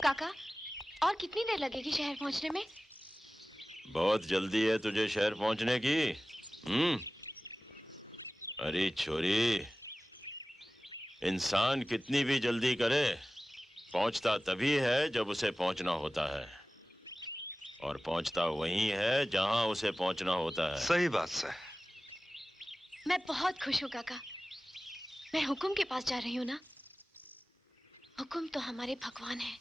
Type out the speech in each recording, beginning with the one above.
काका, और कितनी देर लगेगी शहर पहुंचने में? बहुत जल्दी है तुझे शहर पहुंचने की। अरे छोरी, इंसान कितनी भी जल्दी करे, पहुंचता तभी है जब उसे पहुंचना होता है, और पहुंचता वहीं है जहां उसे पहुंचना होता है। सही बात से। मैं बहुत खुश हूँ काका। मैं हुकुम के पास जा रही हूँ ना। हुकुम तो हमारे भगवान है।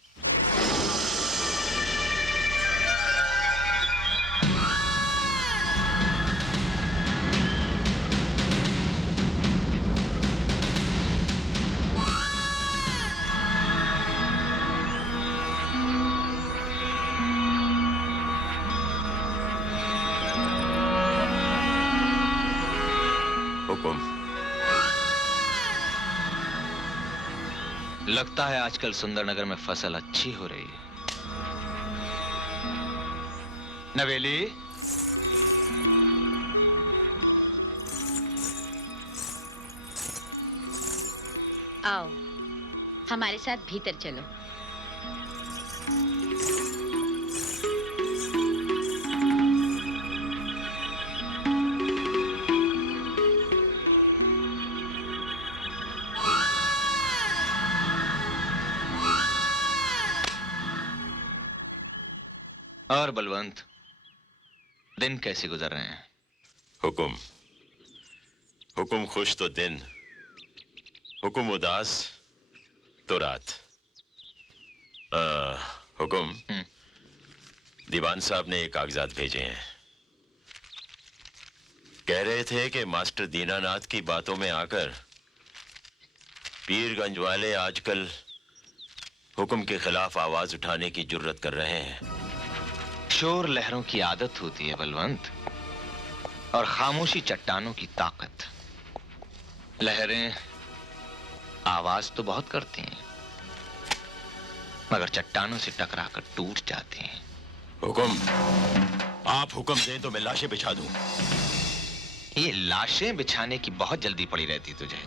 हुकुम। लगता है आजकल सुंदरनगर में फसल अच्छी हो रही है। नवेली, आओ, हमारे साथ भीतर चलो। और बलवंत, दिन कैसे गुजर रहे हैं? हुकुम, हुकुम खुश तो दिन, हुकुम उदास तो रात। हुकुम, दीवान साहब ने ये कागजात भेजे हैं। कह रहे थे कि मास्टर दीनानाथ की बातों में आकर पीरगंज वाले आजकल हुकुम के खिलाफ आवाज उठाने की जुर्रत कर रहे हैं। शोर लहरों की आदत होती है बलवंत, और खामोशी चट्टानों की ताकत। लहरें आवाज तो बहुत करती हैं, मगर चट्टानों से टकराकर टूट जाती हैं। हुकुम, आप हुक्म दें तो मैं लाशें बिछा दूं। ये लाशें बिछाने की बहुत जल्दी पड़ी रहती तुझे।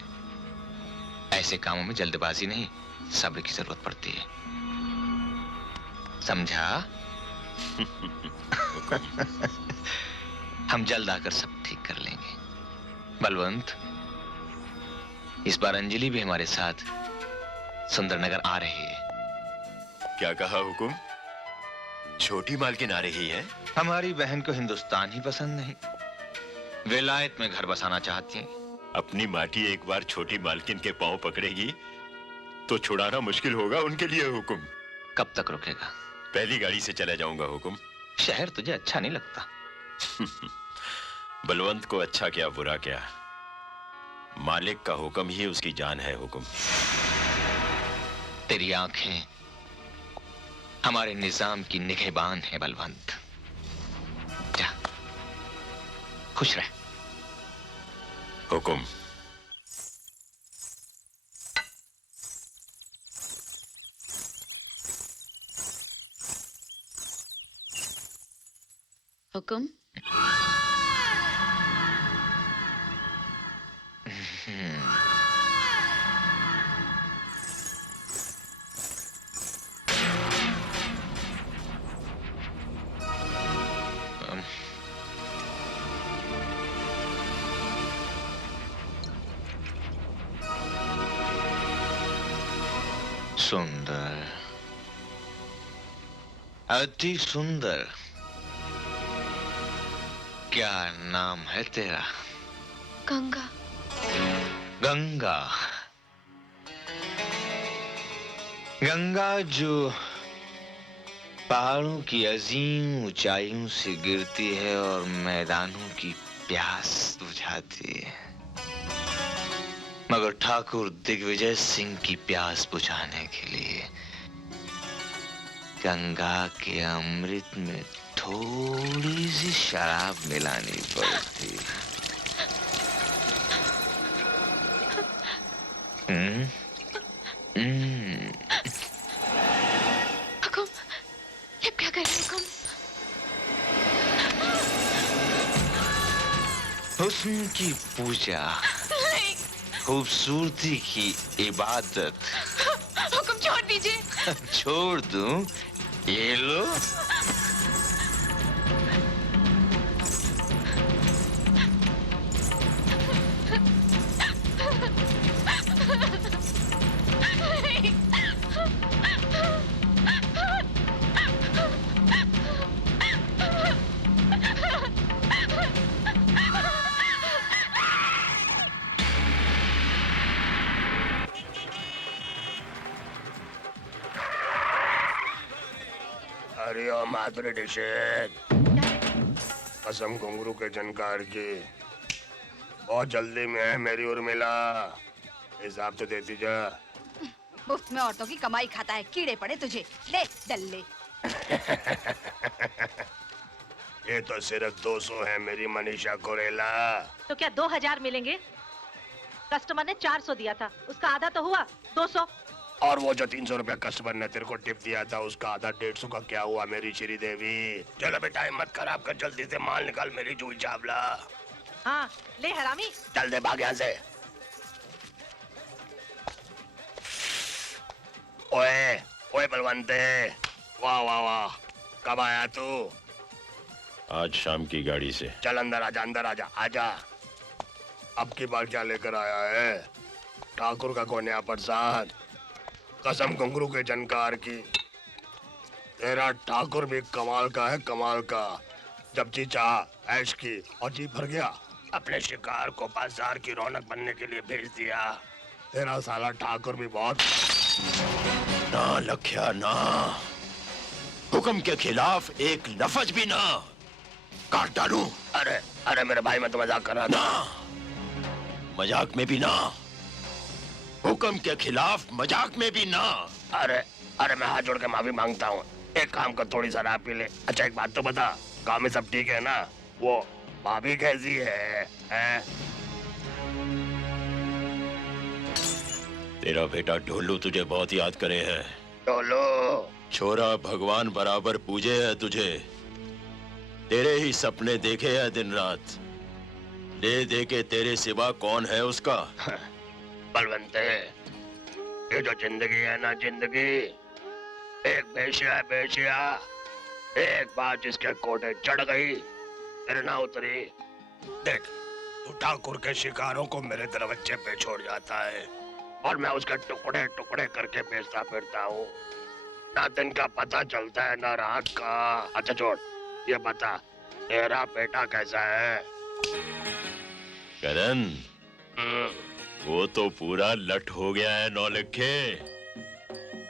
ऐसे कामों में जल्दबाजी नहीं, सब्र की जरूरत पड़ती है, समझा? हम जल्द आकर सब ठीक कर लेंगे। बलवंत, इस बार अंजलि भी हमारे साथ सुंदरनगर आ रही है। क्या कहा हुकुम? छोटी मालकिन आ रही है? हमारी बहन को हिंदुस्तान ही पसंद नहीं, विलायत में घर बसाना चाहती हैं। अपनी माटी एक बार छोटी मालकिन के पांव पकड़ेगी तो छुड़ाना मुश्किल होगा उनके लिए। हुकुम, कब तक रुकेगा? पहली गाड़ी से चला जाऊंगा। हुकुम। शहर तुझे अच्छा नहीं लगता? बलवंत को अच्छा क्या बुरा क्या, मालिक का हुक्म ही उसकी जान है। हुकुम। तेरी आंखें हमारे निजाम की निगहबान है बलवंत। जा, खुश रह। हुकुम। हुकुम। सुंदर, अति सुंदर। क्या नाम है तेरा? गंगा। गंगा। गंगा जो पहाड़ों की अजीम ऊंचाइयों से गिरती है और मैदानों की प्यास बुझाती है, मगर ठाकुर दिग्विजय सिंह की प्यास बुझाने के लिए गंगा के अमृत में थोड़ी सी शराब मिलानी पड़ती। हुकुम, ये क्या कर रहे हुकुम? हुस्न की पूजा, खूबसूरती की इबादत, हुक्म छोड़ दीजिए। छोड़ दूं? ये लो। अरे ओ माधुरी दीक्षित, कसम घुंघरू के जनकार की, बहुत जल्दी में है मेरी उर्मिला, हिसाब तो देती जा। मुफ्त में औरतों की कमाई खाता है, कीड़े पड़े तुझे, ले डल्ले। ये तो सिर्फ 200 है मेरी मनीषा कोरेला। तो क्या 2000 मिलेंगे? कस्टमर ने 400 दिया था, उसका आधा तो हुआ 200। और वो जो 300 रुपया कस्टमर ने तेरे को टिप दिया था, उसका आधा 150 का क्या हुआ मेरी श्री देवी? चलो बेटा, हिम्मत खराब कर, जल्दी से माल निकाल मेरी जूही चावला। हाँ ले हरामी। चल दे, भाग यहाँ से। ओए ओए बलवंते, वाह वाह वाह, कब आया तू? आज शाम की गाड़ी से। चल अंदर आजा, अंदर आजा, आजा। अब की बार क्या लेकर आया है? ठाकुर का कोन्या प्रसाद, कसम घुंघरू के जनकार की, तेरा ठाकुर भी कमाल का है, कमाल का। जब जी चाह ऐश की और जी भर गया, अपने शिकार को बाजार की रौनक बनने के लिए भेज दिया। तेरा साला ठाकुर भी बहुत। ना लख्या ना, हुक्म के खिलाफ एक लफ्ज भी ना, काट डालूं। अरे अरे मेरे भाई, मैं तो मजाक कर रहा था। ना, मजाक में भी ना, हुक्म के खिलाफ मजाक में भी ना। अरे अरे मैं हाथ जोड़ के माफी मांगता हूँ, एक काम कर, थोड़ी शराब पी ले। अच्छा एक बात तो बता, गाँव में सब ठीक है ना? वो भाभी कैसी है, हैं? तेरा बेटा ढोलू तुझे बहुत याद करे है। ढोलू? छोरा भगवान बराबर पूजे है तुझे, तेरे ही सपने देखे है दिन रात, दे दे के तेरे सिवा कौन है उसका? बलवंते, ये जो जिंदगी है ना, जिंदगी एक बेशिया है, बेशिया। एक बार जिसके कोटे चढ़ गई, फिर ना उतरी। देख, तू ठाकुर के शिकारों को मेरे दरवाजे पे छोड़ जाता है और मैं उसके टुकड़े टुकड़े करके बेचता फिरता हूँ। ना दिन का पता चलता है ना रात का। अच्छा छोड़, ये बता, तेरा बेटा कैसा है? करण, वो तो पूरा लट हो गया है नौलखे,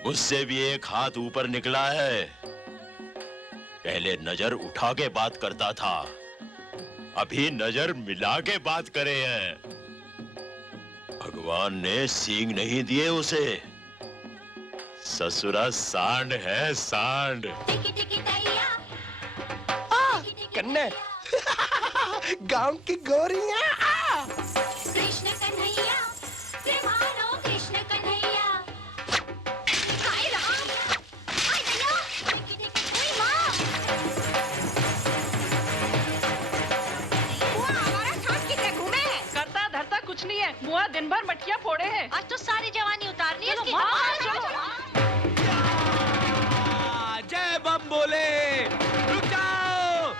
मुझसे भी एक हाथ ऊपर निकला है। पहले नजर उठा के बात करता था, अभी नजर मिला के बात करे हैं। भगवान ने सींग नहीं दिए उसे, ससुरा सांड है, सांड। कन्ने गांव की गोरियां। कृष्ण कन्हैया, प्रेमानो कृष्ण कन्हैया। हाय राम, हाय भैया, ओए माँ। वो हमारा साथ कितने घूमे हैं? करता धरता कुछ नहीं है, मुआ दिन भर मटकियां फोड़े हैं। आज तो सारी जवानी उतारनी है इसकी। जय बम बोले, रुक जाओ।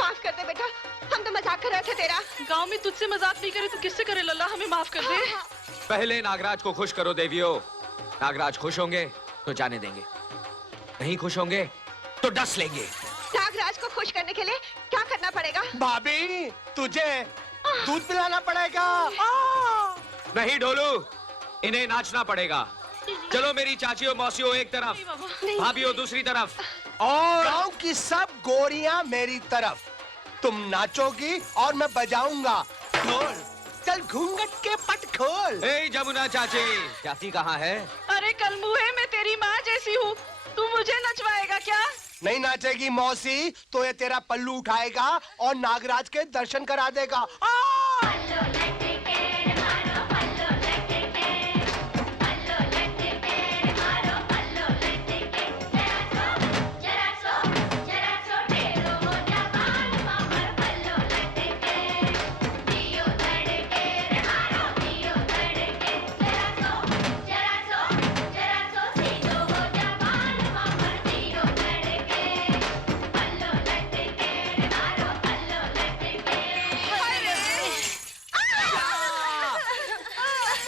माफ कर दे बेटा, हम तो मजाक कर रहे थे तेरा। गांव में तुझसे मजाक नहीं करे तो किससे करे लल्ला, हमें माफ कर दे। पहले नागराज को खुश करो देवियों। नागराज खुश होंगे तो जाने देंगे, नहीं खुश होंगे तो डस लेंगे। नागराज को खुश करने के लिए क्या करना पड़ेगा? भाभी, तुझे दूध पिलाना पड़ेगा। नहीं ढोलू, इन्हें नाचना पड़ेगा। चलो मेरी चाचियों मौसियों एक तरफ, भाभियों दूसरी तरफ, और गांव की सब गोरियां मेरी तरफ। तुम नाचोगी और मैं बजाऊंगा ढोल। चल घूंघट के पट खोल। ए जमुना चाची, जाती कहाँ है? अरे कल मुहे मैं तेरी माँ जैसी हूँ, तू मुझे नचवाएगा क्या? नहीं नाचेगी मौसी तो ये तेरा पल्लू उठाएगा और नागराज के दर्शन करा देगा।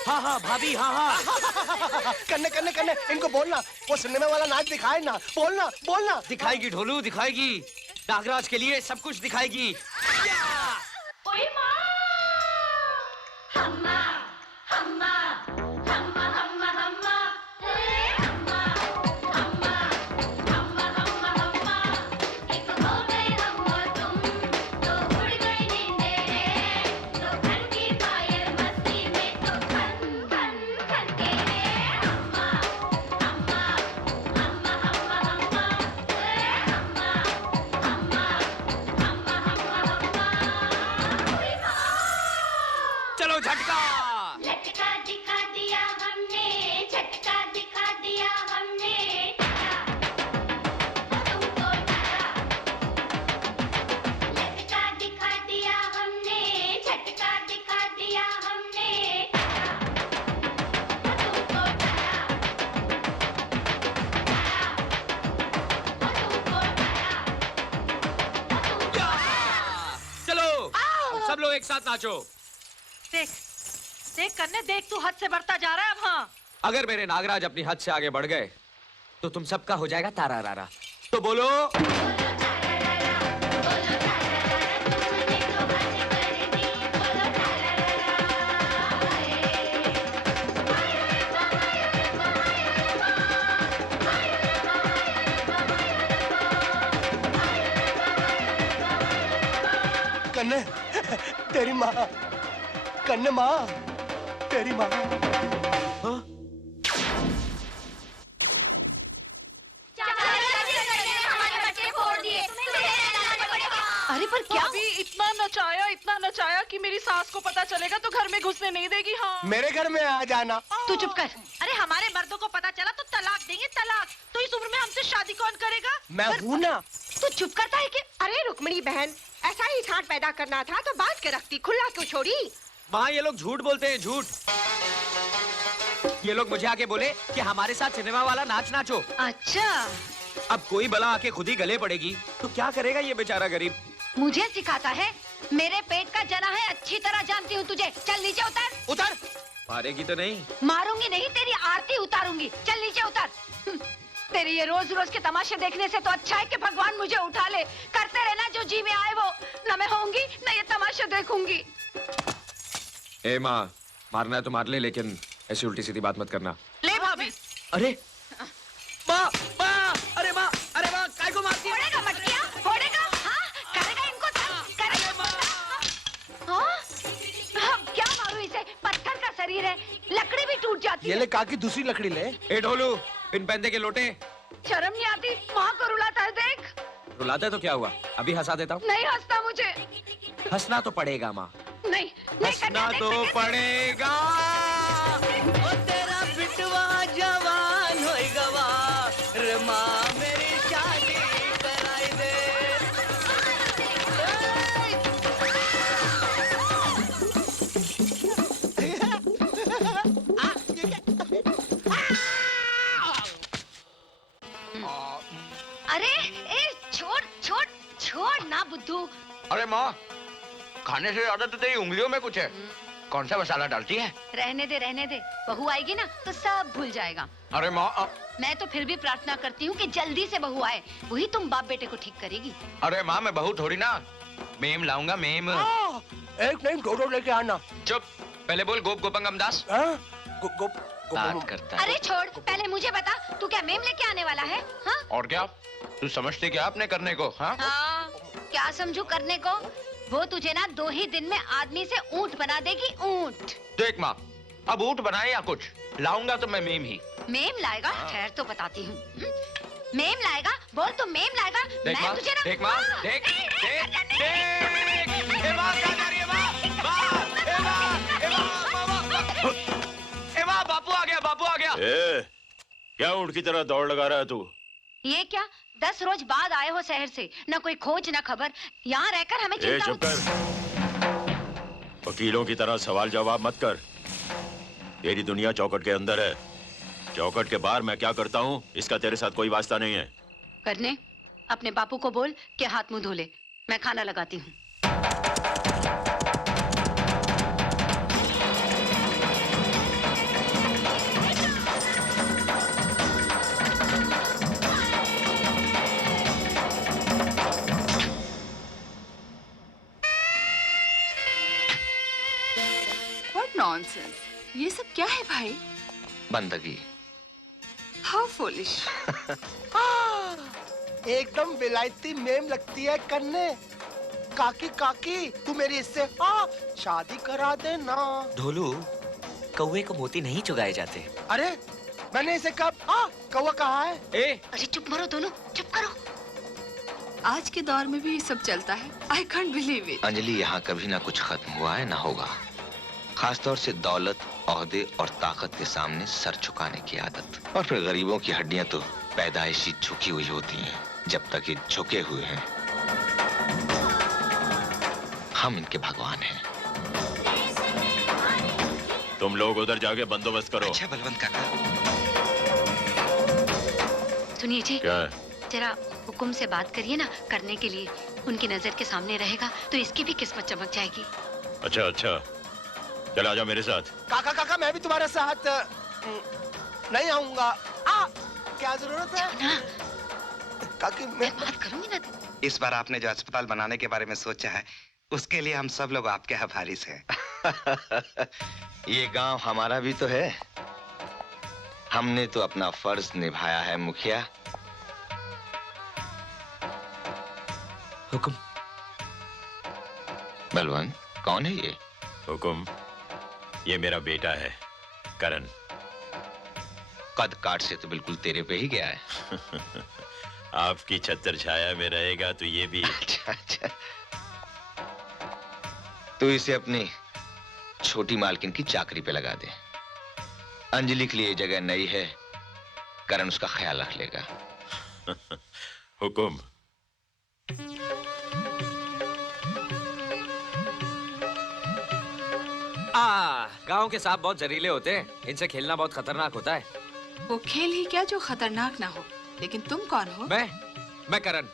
हाँ हाँ भाभी हाँ हाँ। कन्ने कन्ने कन्ने इनको बोलना वो सिनेमा वाला नाच दिखाए ना, बोलना बोलना। दिखाएगी ढोलू दिखाएगी, नागराज के लिए सब कुछ दिखाएगी। ओए माँ हम्मा हम्मा हम्मा हम्मा हम्मा हम्मा हम्मा हम्मा हम्मा हम्मा एक हो गए हम और तुम तो उड़ गई नींदें तो खन की फायर मस्ती में तो खन खन खन के हम्मा हम्मा हम्मा हम्मा हम्मा हम्मा हम्मा हम्मा हम्मा ओए माँ चलो झटका। लटका दिखा दिया हमने, झटका दिखा दिया हमने, तुमको डरा। लटका दिखा दिया हमने, झटका दिखा दिया हमने, तुमको डरा। तुमको डरा। चलो अब सब लोग एक साथ नाचो। देख देख कन्ने देख, तू हद से बढ़ता जा रहा है अब। हाँ अगर मेरे नागराज अपनी हद से आगे बढ़ गए तो तुम सबका हो जाएगा तारा रारा। तो बोलो कन्ने तेरी माँ, कन्ने माँ तेरी माँ। हमारे बच्चे फोड़ दिए, अरे पर क्या? अभी इतना नचाया कि मेरी सास को पता चलेगा तो घर में घुसने नहीं देगी। हाँ मेरे घर में आ जाना। तू चुप कर। अरे हमारे मर्दों को पता चला तो तलाक देंगे, तलाक। तो इस उम्र में हमसे शादी कौन करेगा? मैं हूँ ना। तू चुप करता है कि? अरे रुक्मणी बहन, ऐसा ही सांड पैदा करना था तो बात के रखती, खुला क्यों छोड़ी? माँ ये लोग झूठ बोलते हैं, झूठ। ये लोग मुझे आके बोले कि हमारे साथ सिनेमा वाला नाच नाचो। अच्छा अब कोई बला आके खुद ही गले पड़ेगी तो क्या करेगा ये बेचारा गरीब। मुझे सिखाता है? मेरे पेट का जना है, अच्छी तरह जानती हूँ तुझे। चल नीचे उतर। उतर। मारेगी तो नहीं? मारूंगी नहीं, तेरी आरती उतारूंगी। चल नीचे उतर। तेरी ये रोज रोज के तमाशे देखने से तो अच्छा है कि भगवान मुझे उठा ले। करते रहना जो जी में आए वो। न मैं होंगी न ये तमाशे देखूंगी। ए माँ, मारना है तो मार ले, लेकिन ऐसी उल्टी सीधी बात मत करना। ले भाभी। अरे माँ, माँ, अरे माँ, अरे माँ, काय को मारती है? फोड़ेगा मटकिया, फोड़ेगा? हाँ, करेगा इनको तंग, करेगा। हाँ? अब क्या मारूं इसे? पत्थर का शरीर है, लकड़ी भी टूट जाती ये है। ले काकी दूसरी लकड़ी ले। ए ढोलू, इन पैंदे के लोटे। शर्म नहीं आती? माँ को रुलाता है, देख। रुलाता है तो क्या हुआ? अभी हंसा देता हूँ। नहीं हंसता मुझे। हंसना तो पड़ेगा माँ। नहीं, नहीं हंसना करना, तो देख, पड़ेगा। ओ तेरा बिटवा जवान होई गवा, रे माँ मेरी शादी कराई दे। अरे ए छोड़ छोड़ छोड़ ना बुद्धू। अरे माँ, खाने से ज्यादा तो तेरी उंगलियों में कुछ है। कौन सा मसाला डालती है? रहने दे, बहू आएगी ना तो सब भूल जाएगा। अरे माँ, मैं तो फिर भी प्रार्थना करती हूँ कि जल्दी से बहू आए, वही तुम बाप बेटे को ठीक करेगी। अरे माँ, मैं बहू थोड़ी ना, मेम लाऊंगा, मेम। एक नहीं दो लेके आना। चुप, पहले बोल गोप गोपंगम दास। हाँ? बात करता है। अरे छोड़, पहले मुझे बता, तू क्या मेम लेके आने वाला है? हाँ? और क्या? तू समझती क्या अपने करने को? हाँ? हाँ, क्या समझू करने को? वो तुझे ना 2 ही दिन में आदमी से ऊंट बना देगी, ऊंट। देख माँ, अब ऊँट बनाए या कुछ, लाऊंगा तो मैं मेम ही। मेम लाएगा? ठहर तो बताती हूँ। मेम लाएगा? बोल तू मेम लाएगा? देख मैं माँ, तुझे ना। देख माँ, देख, देख, देख। ए माँ, कहाँ जा रही है माँ? माँ, ए माँ, ए माँ, माँ, ए माँ, बापू आ गया, बापू आ गया। ए, क्या ऊँट की तरह दौड़ लगा रहा है तू? ये क्या? 10 रोज बाद आए हो शहर से, न कोई खोज न खबर। यहाँ रहकर हमें चिंता चुप कर। वकीलों की तरह सवाल जवाब मत कर। तेरी दुनिया चौखट के अंदर है, चौखट के बाहर मैं क्या करता हूँ इसका तेरे साथ कोई वास्ता नहीं है। करने अपने बापू को बोल कि हाथ मुंह धो ले, मैं खाना लगाती हूँ। व्हाट नॉनसेंस, ये सब क्या है भाई? बंदगी। How foolish. एकदम विलायती मेम लगती है कन्ने। काकी काकी तू मेरी इससे शादी करा दे ना। ढोलू, कौवे को मोती नहीं चुगाए जाते। अरे मैंने इसे कब कौवा कहा है? अरे चुप मरो दोनों, चुप करो। आज के दौर में भी ये सब चलता है। I can't believe it. Anjali, यहाँ कभी ना कुछ खत्म हुआ है ना होगा। खासतौर से दौलत, ओहदे और ताकत के सामने सर झुकाने की आदत। और फिर गरीबों की हड्डियां तो पैदाइशी झुकी हुई होती हैं। जब तक ये झुके हुए हैं, हम इनके भगवान हैं। तुम लोग उधर जाके बंदोबस्त करो। अच्छा बलवंत काका। सुनिए जी, क्या? जरा हुकुम से बात करिए ना, करने के लिए उनकी नजर के सामने रहेगा तो इसकी भी किस्मत चमक जाएगी। अच्छा अच्छा, चल आजा मेरे साथ। काका काका मैं भी तुम्हारे साथ नहीं आऊंगा। क्या जरूरत है? ना काकी मैं बात करूंगी ना। इस बार आपने जो अस्पताल बनाने के बारे में सोचा है, उसके लिए हम सब लोग आपके आभारी हैं। ये गांव हमारा भी तो है। हमने तो अपना फर्ज निभाया है मुखिया। हुकुम। बलवंत, कौन है ये? हुकुम, ये मेरा बेटा है करण। कद काट से तो बिल्कुल तेरे पे ही गया है। आपकी छत्र छाया में रहेगा तो ये भी। अच्छा अच्छा, तू इसे अपनी छोटी मालकिन की चाकरी पे लगा दे। अंजलि के लिए जगह नई है, करण उसका ख्याल रख लेगा। हुकुम। गांव के सांप बहुत जहरीले होते हैं, इनसे खेलना बहुत खतरनाक होता है। वो खेल ही क्या जो खतरनाक ना हो। लेकिन तुम कौन हो? मैं करण।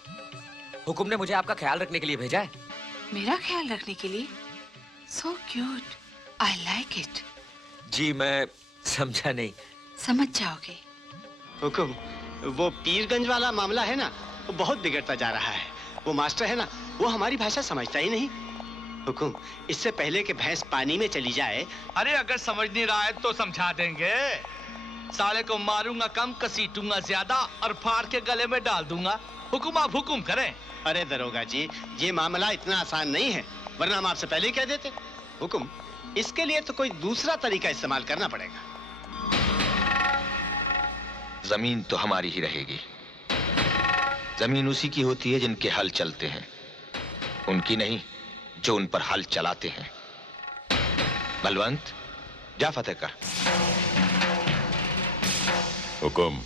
हुकुम ने मुझे आपका ख्याल रखने के लिए भेजा है। मेरा ख्याल रखने के लिए? So cute, I like it. जी मैं समझा नहीं। समझ जाओगे। हुकुम, वो पीरगंज वाला मामला है ना, वो बहुत बिगड़ता जा रहा है। वो मास्टर है ना, वो हमारी भाषा समझता ही नहीं। हुकुम, इससे पहले कि भैंस पानी में चली जाए। अरे अगर समझ नहीं रहा है तो समझा देंगे। साले को मारूंगा कम, कसीटूंगा ज्यादा और फाड़ के गले में डाल दूंगा। हुकुम आप हुकुम करें। अरे दरोगा जी, ये मामला इतना आसान नहीं है, वरना हम आपसे पहले ही कह देते। हुकुम, इसके लिए तो कोई दूसरा तरीका इस्तेमाल करना पड़ेगा। जमीन तो हमारी ही रहेगी। जमीन उसी की होती है जिनके हल चलते हैं, उनकी नहीं जो उन पर हल चलाते हैं। बलवंत, जा फतेह कर। हुकुम।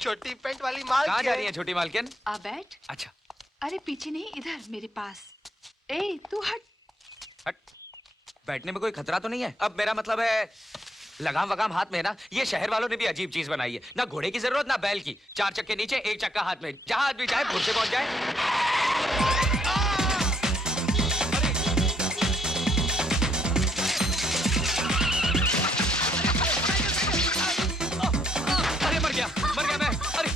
छोटी पेंट वाली माल कहाँ जा रही है छोटी मालकिन? आ बैठ। अच्छा। अरे पीछे नहीं, इधर मेरे पास। ए तू हट। हट। बैठने में कोई खतरा तो नहीं है? अब मेरा मतलब है लगाम वगाम हाथ में है ना। ये शहर वालों ने भी अजीब चीज बनाई है, ना घोड़े की जरूरत ना बैल की। 4 चक्के नीचे, 1 चक्का हाथ में, जहां आदमी जाए फुर से पहुंच जाए। मर गया मैं। अरे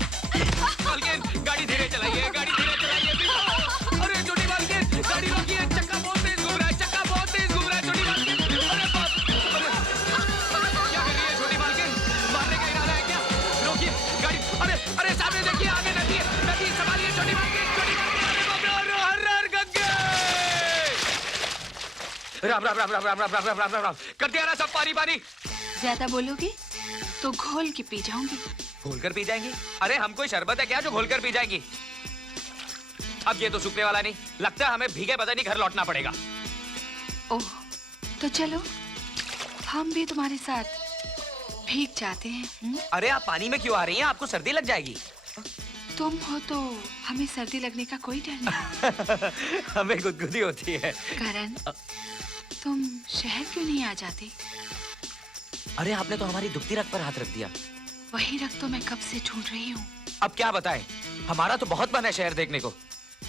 मालकिन, गाड़ी धीरे चलाइए, गाड़ी धीरे चलाइए। अरे छोटी मालकिन, गाड़ी रोकिए, चक्का बहुत तेज घूम रहा है, चक्का बहुत तेज घूम रहा है छोटी मालकिन। अरे बाप, क्या कर रही है छोटी मालकिन? मारने का इरादा है क्या? रोकिए गाड़ी। अरे सामने देखिए, आगे नदी है, नदी संभालिए छोटी मालकिन, छोटी मालकिन। हर हर गंगे। राम राम राम राम राम राम राम राम राम राम। कर दिया ना सब पानी पानी। ज्यादा बोलोगे तो घोल के पी जाऊंगी। घोलकर पी जाएंगी? अरे हम कोई शरबत है क्या जो घोलकर पी जाएंगी? अब ये तो सूखने वाला नहीं लगता, हमें भीगे बदन ही घर लौटना पड़ेगा। ओह, तो चलो हम भी तुम्हारे साथ भीग जाते हैं। अरे आप पानी में क्यों आ रही हैं? आपको सर्दी लग जाएगी। तुम हो तो हमें सर्दी लगने का कोई डर नहीं। हमें गुदगुदी होती है। करण, तुम शहर क्यों नहीं आ जाते? अरे आपने तो हमारी दुखती रग पर हाथ रख दिया। वही रग तो मैं कब से ढूंढ रही हूँ। अब क्या बताएं, हमारा तो बहुत मन है शहर देखने को,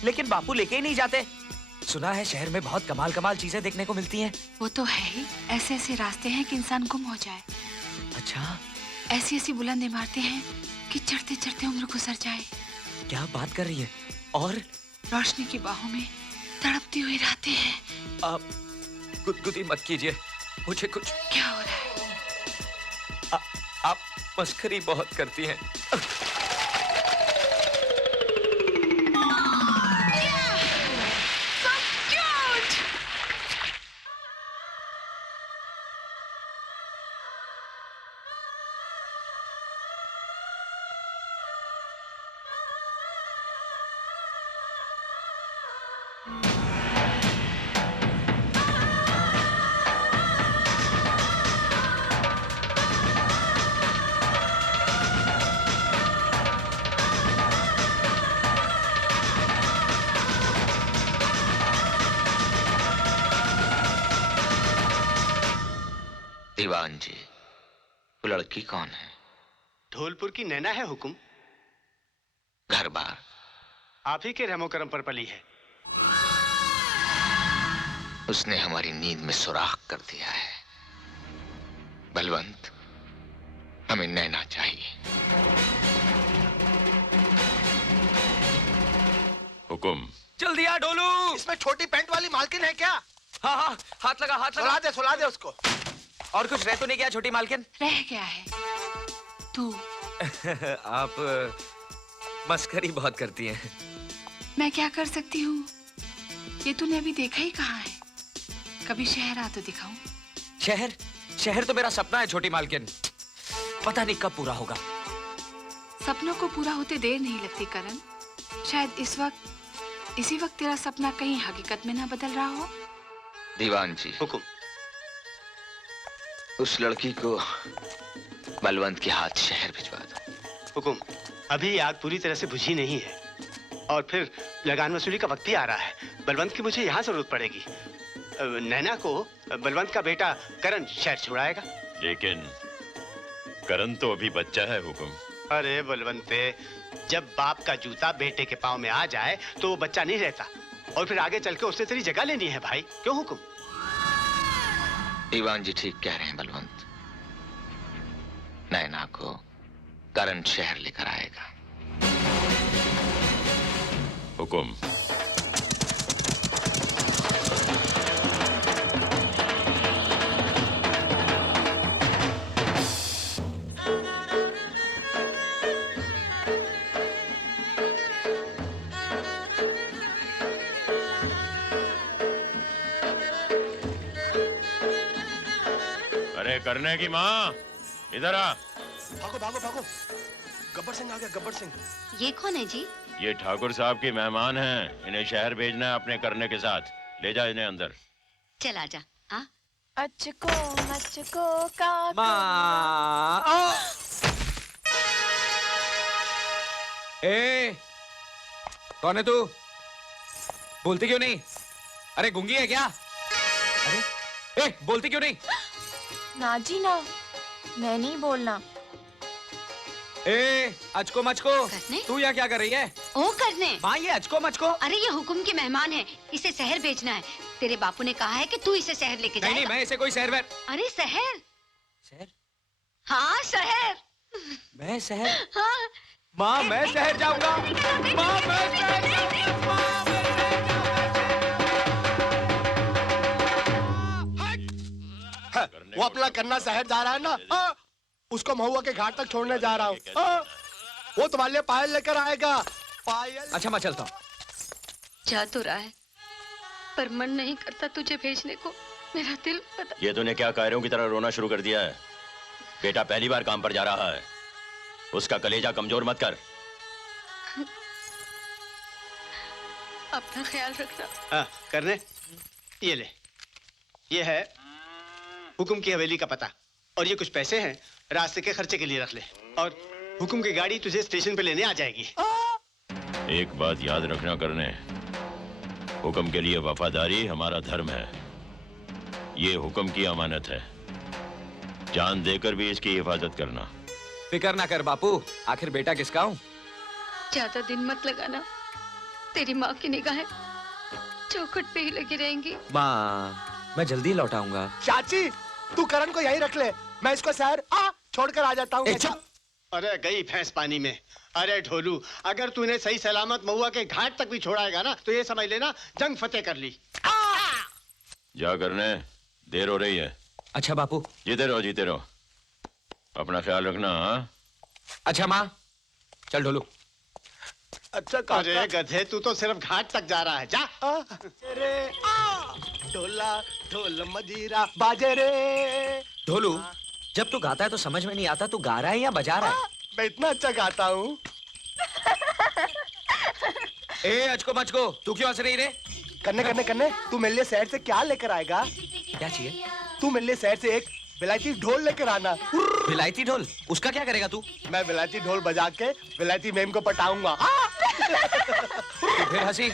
लेकिन बापू लेके ही नहीं जाते। सुना है शहर में बहुत कमाल कमाल चीजें देखने को मिलती हैं। वो तो है ही, ऐसे ऐसे रास्ते हैं कि इंसान गुम हो जाए। अच्छा। ऐसी ऐसी बुलंद इमारतें हैं कि चढ़ते चढ़ते उम्र गुजर जाए। क्या बात कर रही है? और रोशनी की बाहों में तड़पती हुई रातें हैं। आप गुदगुदी मत कीजिए, मुझे कुछ क्या हो रहा है? आप मस्करी बहुत करती हैं। दीवान जी, वो लड़की कौन है? धौलपुर की नैना है हुकुम। घर बार आप ही के रहमो करम पर पली है। उसने हमारी नींद में सुराख कर दिया है। बलवंत, हमें नैना चाहिए। हुकुम। जल्दी आ ढोलू। इसमें छोटी पैंट वाली मालकिन है क्या? हाँ हाँ, हाथ लगा, हाथ लगा। सुला दे उसको। और कुछ रह तो नहीं गया छोटी मालकिन? रह गया है तू। आप मस्करी बहुत करती हैं। मैं क्या कर सकती हूँ? ये तूने अभी देखा ही कहाँ है? कभी शहर आ तो दिखाऊं। शहर? शहर तो मेरा सपना है छोटी मालकिन। पता नहीं कब पूरा होगा। सपनों को पूरा होते देर नहीं लगती करण। शायद इसी वक्त तेरा सपना कहीं हकीकत में ना बदल रहा हो। दीवान जी, हुकुम। उस लड़की को बलवंत के हाथ शहर भिजवा दो। हुकुम, अभी आग पूरी तरह से बुझी नहीं है और फिर लगान वसूली का वक्त भी आ रहा है। बलवंत की मुझे यहाँ जरूरत पड़ेगी। नैना को बलवंत का बेटा करण शहर छुड़ाएगा। लेकिन करण तो अभी बच्चा है हुकुम। अरे बलवंते, जब बाप का जूता बेटे के पाँव में आ जाए तो वो बच्चा नहीं रहता और फिर आगे चल के उससे तेरी जगह लेनी है भाई। क्यों हुकुम? दीवान जी ठीक कह रहे हैं बलवंत। नैना को करण शहर लेकर आएगा। हुकुम। अरे करने की माँ, इधर आ। भागो भागो भागो, गब्बर सिंह आ गया। गब्बर सिंह। ये कौन है जी? ये ठाकुर साहब के मेहमान हैं। इन्हें शहर भेजना है अपने करने के साथ। ले जा इन्हें अंदर। चल आजा। हाँ? अचको मचको का माँ। ए, कौन है तू? बोलती क्यों नहीं? अरे गूंगी है क्या? अरे ए, बोलती क्यों नहीं? ना जी ना, मैं नहीं बोलना। ए, अचको मचको, करने? तू यहाँ क्या कर रही है? ओ करने। माँ, ये अचको मचको। अरे ये हुकुम के मेहमान है, इसे शहर भेजना है। तेरे बापू ने कहा है कि तू इसे शहर लेके नहीं जाएगा। नहीं, मैं इसे कोई शहर अरे शहर? शहर? हाँ शहर। मैं शहर? हाँ। माँ, मैं शहर जाऊंगा। माँ, मैं शहर जाऊंगा। माँ, मैं वो अपना करना शहर जा रहा है ना, हाँ? उसको महुआ के घाट तक छोड़ने जा रहा हूँ। हाँ? वो तुम्हारे लिए पायल लेकर आएगा। पायल। अच्छा, मैं चलता हूँ। जा तो रहा है, पर मन नहीं करता तुझे भेजने को। मेरा दिल पता। ये तूने क्या कायरों की तरह रोना शुरू कर दिया है? बेटा पहली बार काम पर जा रहा है, उसका कलेजा कमजोर मत कर। अपना ख्याल रखना। हाँ, करने ये ले। ये है हुकुम की हवेली का पता और ये कुछ पैसे हैं, रास्ते के खर्चे के लिए रख ले। और हुकुम की गाड़ी तुझे स्टेशन पे लेने आ जाएगी। एक बात याद रखना करने, हुक्म के लिए वफादारी हमारा धर्म है। ये हुक्म की अमानत है, जान देकर भी इसकी हिफाजत करना। फिक्र ना कर बापू, आखिर बेटा किसका हूँ। ज्यादा दिन मत लगाना, तेरी माँ की निगाहें चौखट पे ही लगी रहेंगी। माँ, मैं जल्दी लौट आऊंगा। चाची, तू करण को यहीं रख ले, मैं इसको शहर छोड़कर आ जाता हूँ। अरे गई भैंस पानी में। अरे ढोलू, अगर तूने सही सलामत महुआ के घाट तक भी छोड़ाएगा ना तो ये समझ लेना जंग फतेह कर ली। जा करने, देर हो रही है। अच्छा बापू। जीते रहो, जीते रहो। अपना ख्याल रखना। हाँ? अच्छा माँ, चल ढोलू। अच्छा अरे गधे, तू तो सिर्फ घाट तक जा रहा है, जा। ढोला ढोल मजीरा बाजे रे। ढोलू, जब तू गाता है तो समझ में नहीं आता तू गा रहा है या बजा रहा है। मैं इतना अच्छा गाता हूँ। ए अचको मचको, तू क्यों हंस रही रे? कन्ने कन्ने कन्ने, तू मेरे लिए शहर से क्या लेकर आएगा? क्या चाहिए? तू मेरे लिए शहर से एक विलायती ढोल लेकर आना। विलायती ढोल? उसका क्या करेगा तू? मैं विलायती ढोल बजा के विलायती मेम को पटाऊंगा। तो फिर हंसी,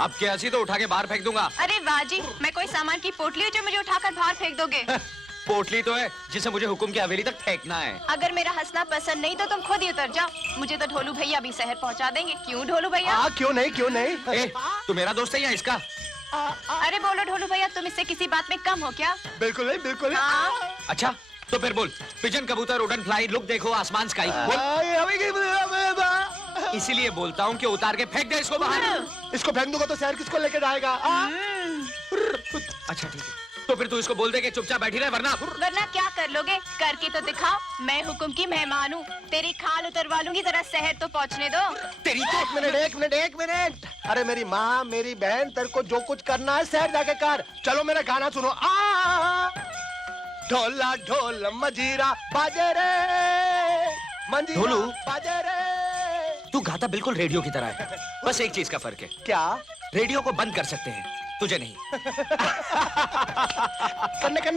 अब क्या हंसी तो उठा के बाहर फेंक दूंगा। अरे वाह जी, मैं कोई सामान की पोटली हूँ जो मुझे उठाकर बाहर फेंक दोगे? पोटली तो है जिसे मुझे हुकुम की हवेली तक फेंकना है। अगर मेरा हंसना पसंद नहीं तो तुम खुद ही उतर जाओ। मुझे तो ढोलू भैया भी शहर पहुँचा देंगे। क्यों ढोलू भैया? क्यों नहीं, क्यों नहीं। ए, तू मेरा दोस्त है या इसका? अरे बोलो ढोलू भैया, तुम इससे किसी बात में कम हो क्या? बिल्कुल नहीं, बिल्कुल नहीं। अच्छा तो फिर बोल, पिजन कबूतर उड़न फ्लाई लुक देखो आसमान स्काई बोल। इसीलिए बोलता हूँ कि उतार के फेंक दे इसको बाहर। इसको फेंक दूंगा तो शहर किसको लेके जाएगा? अच्छा ठीक है, तो फिर तू इसको बोल दे कि चुपचाप बैठी रहे, वरना क्या कर लोगे? करके तो दिखाओ। मैं हुकुम की मेहमान हूँ। तेरी खाल उतरवा लूंगी, जरा शहर तो पहुँचने दो। तेरी तो एक मिनट। अरे मेरी माँ, मेरी बहन, तेरे को जो कुछ करना है शहर जाके कर। चलो मेरा गाना सुनो। ढोला ढोल मजीरा बाजे रे, मंजीरा ढोलू, बाजे रे। तू गाता बिल्कुल रेडियो की तरह है, बस एक चीज का फर्क है। क्या? रेडियो को बंद कर सकते हैं, तुझे नहीं।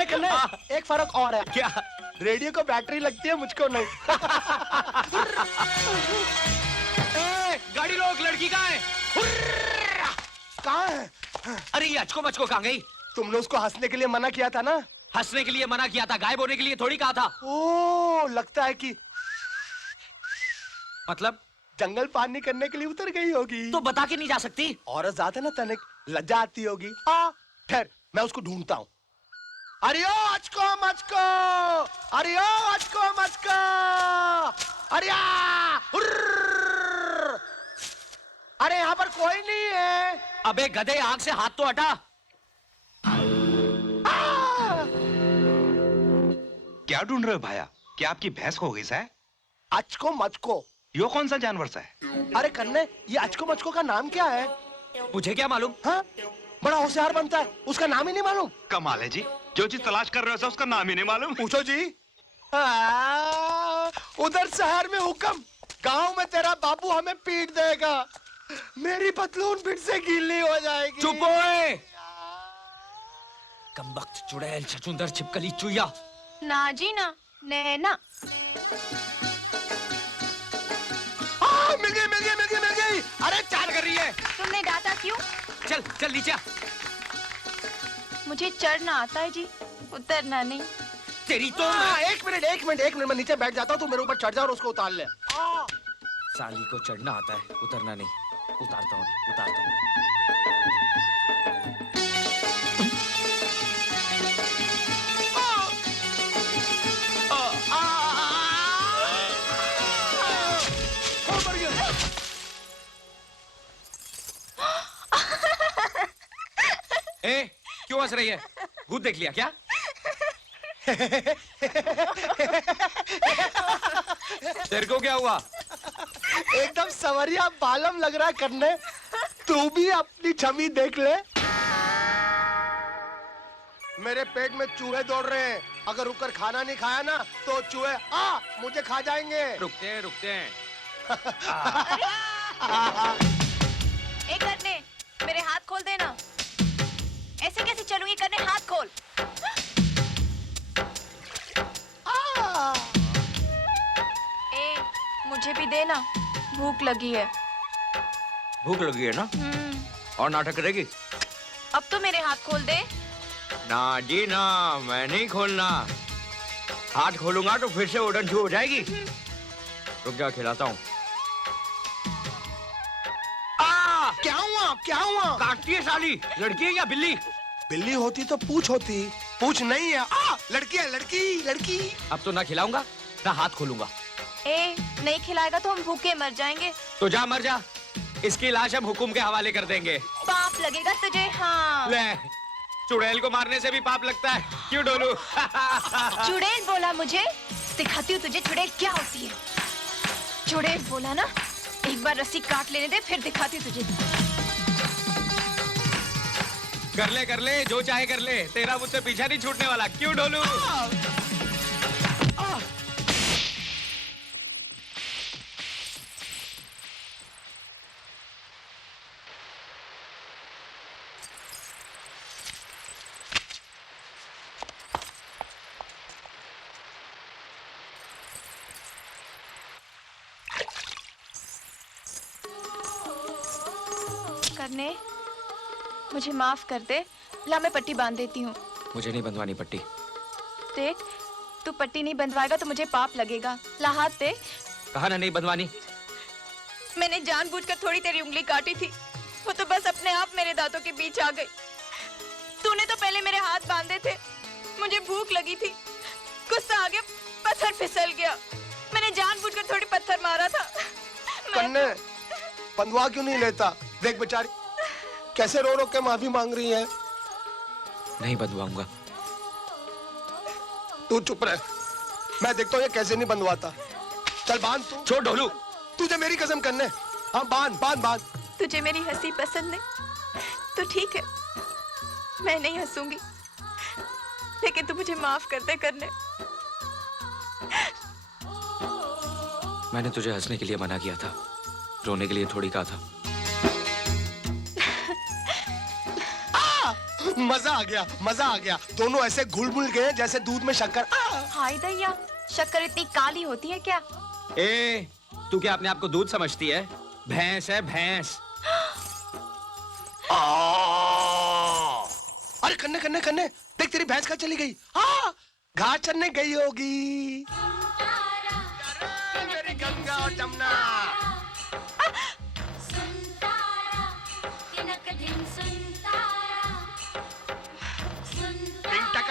करने एक फर्क और है। क्या? रेडियो को बैटरी लगती है, मुझको नहीं। गाड़ी रोक, लड़की कहाँ है? कहाँ है? अरे ये अचको मचको कहाँ गई? तुमने उसको हंसने के लिए मना किया था ना? हंसने के लिए मना किया था, गायब होने के लिए थोड़ी कहा था। ओ, लगता है कि मतलब जंगल पानी करने के लिए उतर गई होगी। तो बता के नहीं जा सकती? औरत जाते ना तनिक लज्जा आती होगी। ठहर, मैं उसको ढूंढता हूँ। अरे ओ अचको मचको, अरे ओ अचको मचको, अरे अरे यहाँ पर कोई नहीं है। अबे गधे, आंख से हाथ तो हटा। क्या ढूंढ रहे हो भाया? क्या आपकी भैंस खो गई है? अचको मचको यो कौन सा जानवर सा है? अरे कन्ने, ये अचको मचको का नाम क्या है? मुझे क्या मालूम? हाँ? बड़ा होशियार बनता है, उसका नाम ही नहीं मालूम। कमाल है जी, जो चीज तलाश कर रहे हो उसका नाम ही नहीं मालूम। पूछो जी। उधर शहर में हुक्म, गांव में तेरा बाबू हमें पीट देगा। मेरी पतलून फिर से गीली हो जाएगी। चुप ओए! कमबख्त, चुड़ैल, छछूंदर, छिपकली, चुईया। ना जी ना, नैना। मिल गई। अरे चाल कर रही है। तुमने डांटा क्यों? चल चल नीचे। मुझे चढ़ना आता है जी, उतरना नहीं। तेरी तो एक मिनट मैं नीचे बैठ जाता हूँ, तू मेरे ऊपर चढ़ जा और उसको उतार ले। साली को चढ़ना आता है, उतरना नहीं। उतारता हूँ। ए, क्यों हंस रही है? भूत देख लिया क्या? तेरे को क्या हुआ? एकदम सवरिया बालम लग रहा है करने। तू भी अपनी छवि देख ले। मेरे पेट में चूहे दौड़ रहे हैं। अगर रुककर खाना नहीं खाया ना तो चूहे मुझे खा जाएंगे। रुकते हैं। ए करने, मेरे हाथ खोल देना। ऐसे कैसे चलूंगी करने, हाथ खोल। मुझे भी देना, भूख लगी है। भूख लगी है ना? और नाटक करेगी? अब तो मेरे हाथ खोल दे। ना जी ना, मैं नहीं खोलना। हाथ खोलूंगा तो फिर से उड़न छू हो जाएगी। रुक जा, खिलाता हूँ। क्या हुआ? काटती है साली। लड़की है या बिल्ली? बिल्ली होती तो पूछ होती, पूछ नहीं है। लड़की है, लड़की। अब तो ना खिलाऊंगा ना हाथ खोलूंगा। ए, नहीं खिलाएगा तो हम भूखे मर जाएंगे। तो जा मर जा, इसकी लाश हम हुकुम के हवाले कर देंगे। पाप लगेगा तुझे। हाँ ले, चुड़ैल को मारने से भी पाप लगता है, क्यों ढोलू? चुड़ैल बोला मुझे? दिखाती हूँ तुझे चुड़ैल क्या होती है। चुड़ैल बोला ना, एक बार रस्सी काट लेने दे, फिर दिखाती हूँ तुझे। कर ले, जो चाहे कर ले, तेरा मुझसे पीछा नहीं छूटने वाला, क्यों ढोलू? करने, मुझे माफ कर दे। ला मैं पट्टी बांध देती हूँ। मुझे नहीं बंधवानी पट्टी। देख, तू पट्टी नहीं बंधवाएगा तो मुझे पाप लगेगा। ला हाथ दे। कहा ना नहीं बंधवानी। मैंने जानबूझकर थोड़ी तेरी उंगली काटी थी, वो तो बस अपने आप मेरे दांतों के बीच आ गई। तूने तो पहले मेरे हाथ बांधे थे, मुझे भूख लगी थी, गुस्सा आ गया, पत्थर फिसल गया। मैंने जानबूझकर थोड़ी पत्थर मारा था। कन्ने, बंधवा क्यों नहीं लेता? देख बेचारी कैसे रो रो के माफी मांग रही है। नहीं बंधवाऊंगा। तू चुप रह, मैं देखता हूँ ये कैसे नहीं बंधवाता। चल बांध तू। छोड़ ढोलू। तुझे मेरी कसम करने। हाँ बांध बांध बांध। तुझे मेरी हंसी पसंद नहीं तो ठीक है, मैं नहीं हंसूंगी, लेकिन तू मुझे माफ कर दे करने। मैंने तुझे हंसने के लिए मना किया था, रोने के लिए थोड़ी कहा था। मजा आ गया, मजा आ गया। दोनों ऐसे घुल-मुल गए जैसे दूध में शक्कर। हाय दैया, शक्कर इतनी काली होती है क्या? ए, तू क्या अपने आप को दूध समझती है? भैंस है भैंस। अरे कन्ने कन्ने कन्ने, देख तेरी भैंस कहाँ चली गई? हाँ, घास चरने गई होगी। मेरी गंगा और जमुना।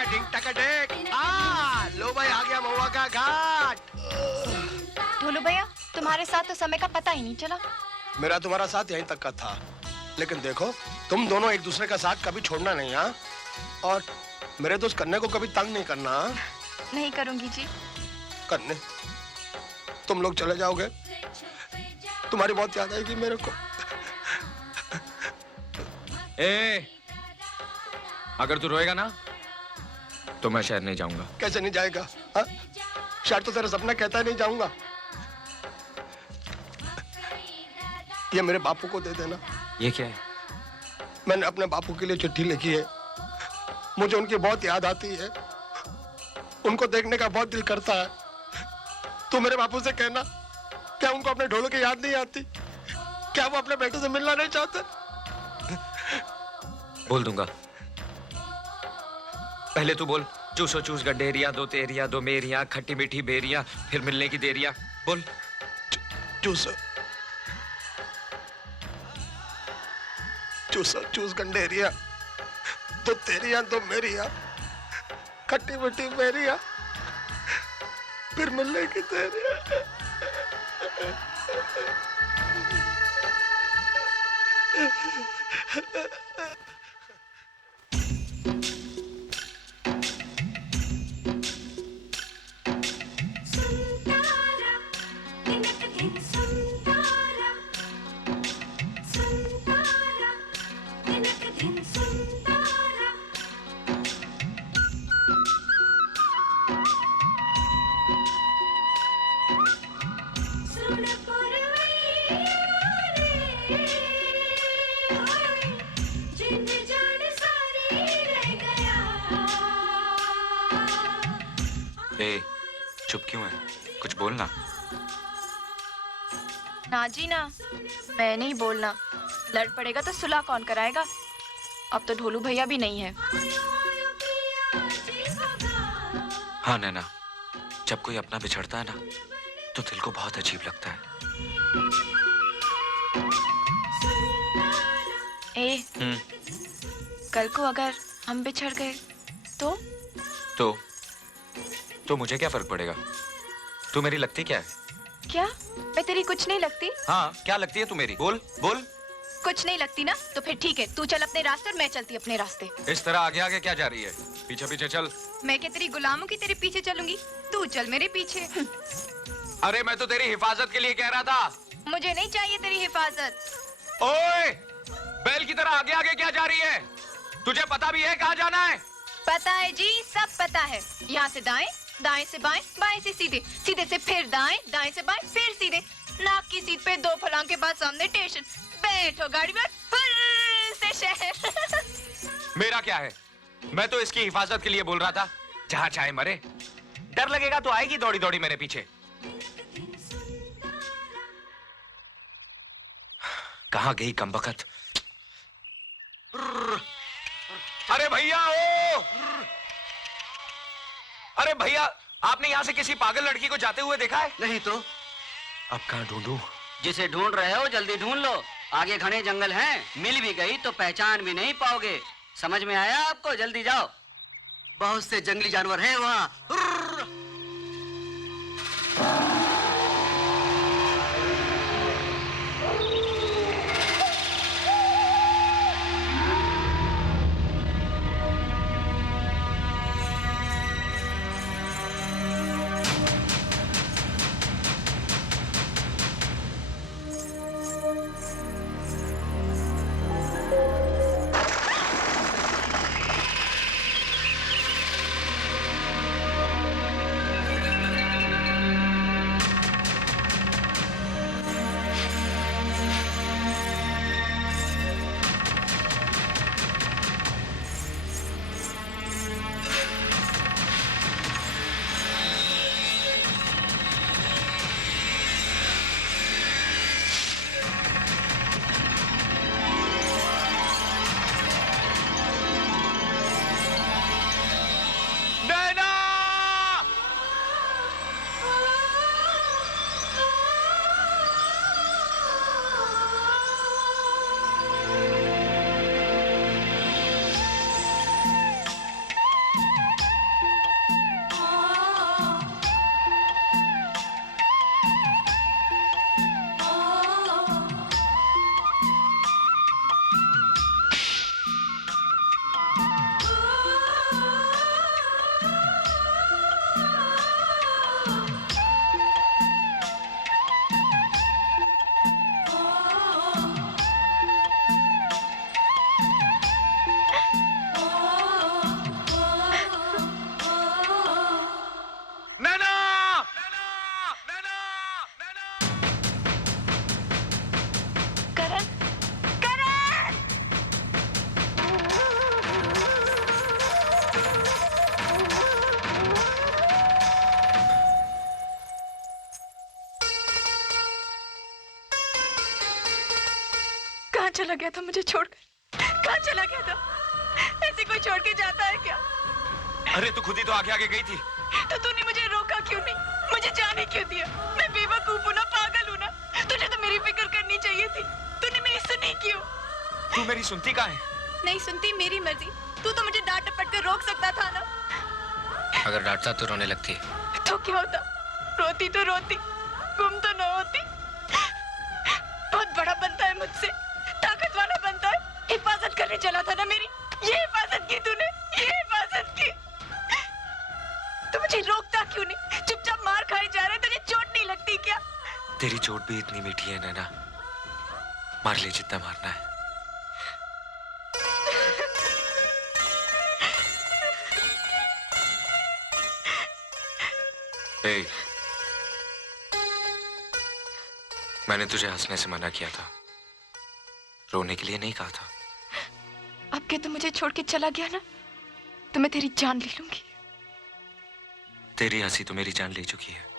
डिंग टका डेक। लो भाई, आ गया महुआ का घाट। ढोलू भैया, तुम्हारे साथ तो समय का पता ही नहीं चला। मेरा तुम्हारा साथ यहीं तक का था, लेकिन देखो तुम दोनों एक दूसरे का साथ कभी छोड़ना नहीं। हाँ, और मेरे दोस्त कन्ने को कभी तंग नहीं करना। नहीं करूंगी जी। कन्ने, तुम लोग चले जाओगे, तुम्हारी बहुत याद आएगी मेरे को। ए, अगर तू रोएगा ना तो मैं शहर नहीं जाऊंगा। कैसे नहीं जाएगा? हाँ? शायद तो तेरा सपना कहता है नहीं जाऊंगा। ये मेरे बापू को दे देना। ये क्या है? मैंने अपने बापू के लिए चिट्ठी लिखी है। मुझे उनकी बहुत याद आती है, उनको देखने का बहुत दिल करता है। तू मेरे बापू से कहना, क्या उनको अपने ढोलों की याद नहीं आती? क्या वो अपने बेटे से मिलना नहीं चाहते? बोल दूंगा। पहले तू बोल। चूसो चूस गड्ढेरिया, दो तेरिया, दो मेरिया, खट्टी मीठी बेरिया, फिर मिलने की देरिया। बोल। चूसो चूसो चूस गंडेरिया, दो तेरिया दो मेरिया, खट्टी मीठी बेरिया, फिर मिलने की देरिया। चुप क्यों है? कुछ बोलना। ना जी ना, मैं नहीं बोलना। लड़ पड़ेगा तो सुलह कौन कराएगा? अब तो ढोलू भैया भी नहीं है। हाँ नैना, जब कोई अपना बिछड़ता है ना तो दिल को बहुत अजीब लगता है। कल को अगर हम बिछड़ गए तो मुझे क्या फर्क पड़ेगा? तू मेरी लगती क्या है? क्या मैं तेरी कुछ नहीं लगती? हाँ, क्या लगती है तू मेरी? बोल बोल। कुछ नहीं लगती ना, तो फिर ठीक है, तू चल अपने रास्ते और मैं चलती अपने रास्ते। इस तरह आगे आगे क्या जा रही है? पीछे पीछे चल। मैं क्या तेरी गुलामों की तेरे पीछे चलूंगी? तू चल मेरे पीछे। अरे मैं तो तेरी हिफाजत के लिए कह रहा था। मुझे नहीं चाहिए तेरी हिफाजत। ओए, बैल की तरह आगे आगे क्या जा रही है? तुझे पता भी है कहाँ जाना है? पता है जी, सब पता है। यहाँ से दाएं, दाएं से बाएं, बाएं से सीधे, सीधे से फिर दाएं, दाएं से बाएं, फिर सीधे। नाक की सीट पे 2 फलांग के बाद सामने स्टेशन। बैठो गाड़ी में, फिर से शहर। मेरा क्या है? मैं तो इसकी हिफाजत के लिए बोल रहा था। जहाँ चाहे मरे। डर लगेगा तो आएगी दौड़ी दौड़ी मेरे पीछे। कहाँ गई कमबख्त? अरे भैया ओ! अरे भैया, आपने यहाँ से किसी पागल लड़की को जाते हुए देखा है? नहीं तो। अब कहाँ ढूंढूं? जिसे ढूंढ रहे हो जल्दी ढूंढ लो, आगे घने जंगल हैं, मिल भी गई तो पहचान भी नहीं पाओगे। समझ में आया आपको? जल्दी जाओ, बहुत से जंगली जानवर हैं वहाँ। चला गया था मुझे छोड़कर? कहाँ चला गया था? ऐसे कोई छोड़ के जाता है क्या? अरे तू खुद ही तो आगे आगे गई थी। तो तूने मुझे रोका क्यों नहीं? मुझे जाने क्यों दिया? मैं बेवकूफ हूँ ना, पागल हूँ ना? तुझे तो मेरी फिक्र करनी चाहिए थी। तूने मेरी सुनी क्यों? तू मेरी सुनती कहाँ है? नहीं सुनती, मेरी मर्जी। तू तो मुझे डांट डपट कर रोक सकता था ना। अगर डांटता तो रोने लगती। तो क्या होता? रोती तो रोती, गुम तो न होती। बहुत बड़ा बनता है मुझसे, ताकत वाला बनता है। हिफाजत करने चला था ना मेरी, ये हिफाजत की तूने, ये हिफाजत की। तू मुझे रोकता क्यों नहीं? चुपचाप मार खाए जा रहे, तुझे चोट नहीं लगती क्या? तेरी चोट भी इतनी मीठी है नैना, मार ले जितना मारना है। ए, मैंने तुझे हंसने से मना किया था, रोने के लिए नहीं कहा था। अब के तू मुझे छोड़ के चला गया ना, तो मैं तेरी जान ले लूंगी। तेरी हंसी तो मेरी जान ले चुकी है।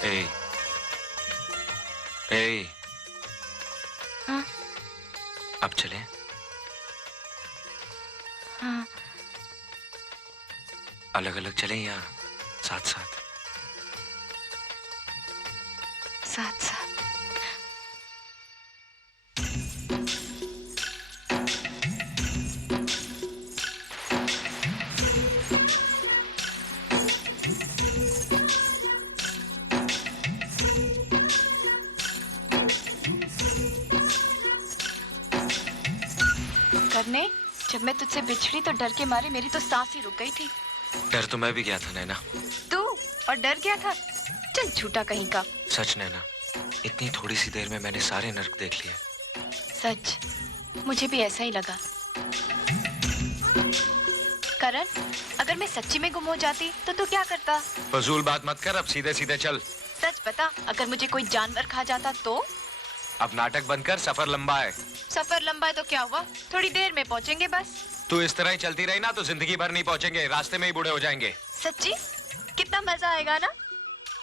ए, ए, हाँ? अब चलें? हाँ। अलग अलग चलें या साथ साथ? साथ साथ। जब मैं तुझसे बिछड़ी तो डर के मारे मेरी तो सांस ही रुक गई थी। डर तो मैं भी गया था नैना। तू और डर गया था? चल झूठा कहीं का। सच नैना, इतनी थोड़ी सी देर में मैंने सारे नर्क देख लिए। सच, मुझे भी ऐसा ही लगा। करण, अगर मैं सच्ची में गुम हो जाती तो तू क्या करता? फजूल बात मत कर, अब सीधे सीधे चल। सच बता, अगर मुझे कोई जानवर खा जाता तो? अब नाटक बंद कर, सफर लंबा है। सफर लंबा है तो क्या हुआ, थोड़ी देर में पहुंचेंगे बस। तू इस तरह ही चलती रही ना तो जिंदगी भर नहीं पहुंचेंगे, रास्ते में ही बूढ़े हो जाएंगे। सच्ची? कितना मजा आएगा ना।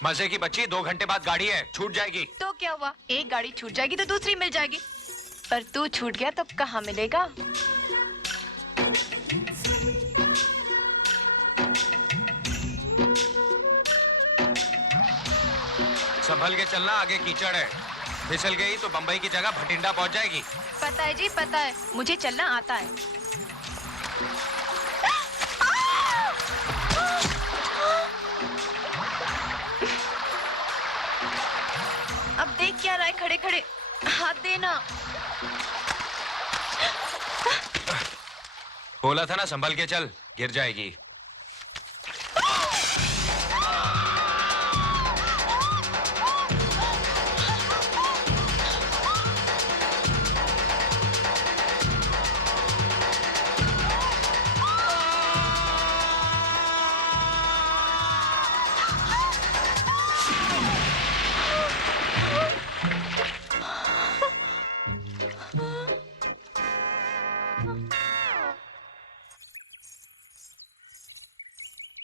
मजे की बच्ची, 2 घंटे बाद गाड़ी है, छूट जाएगी। तो क्या हुआ, एक गाड़ी छूट जाएगी तो दूसरी मिल जाएगी। पर तू छूट गया तो कहाँ मिलेगा? संभल के चलना, आगे कीचड़ है, फिसल गई तो बंबई की जगह भटिंडा पहुंच जाएगी। पता है जी, पता है, मुझे चलना आता है। अब देख क्या रहा है खड़े खड़े, हाथ देना। बोला था ना संभल के चल, गिर जाएगी।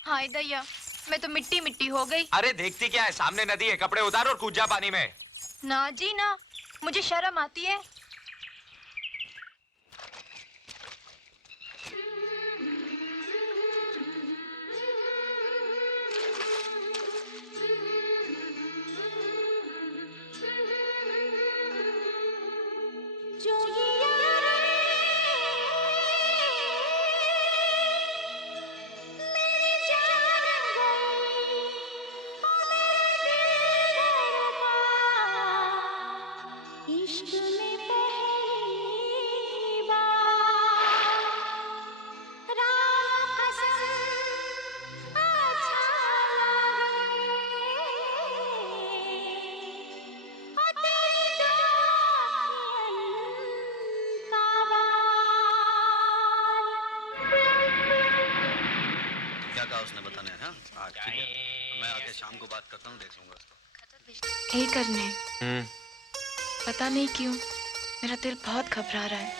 हाय दैया, मैं तो मिट्टी मिट्टी हो गई। अरे देखती क्या है, सामने नदी है, कपड़े उतार और कूद जा पानी में। ना जी ना, मुझे शर्म आती है। उसने बताने है ना? आज ठीक है, मैं आगे शाम को बात करता हूँ, देख लूंगा उसको। यही करने, पता नहीं क्यों मेरा दिल बहुत घबरा रहा है,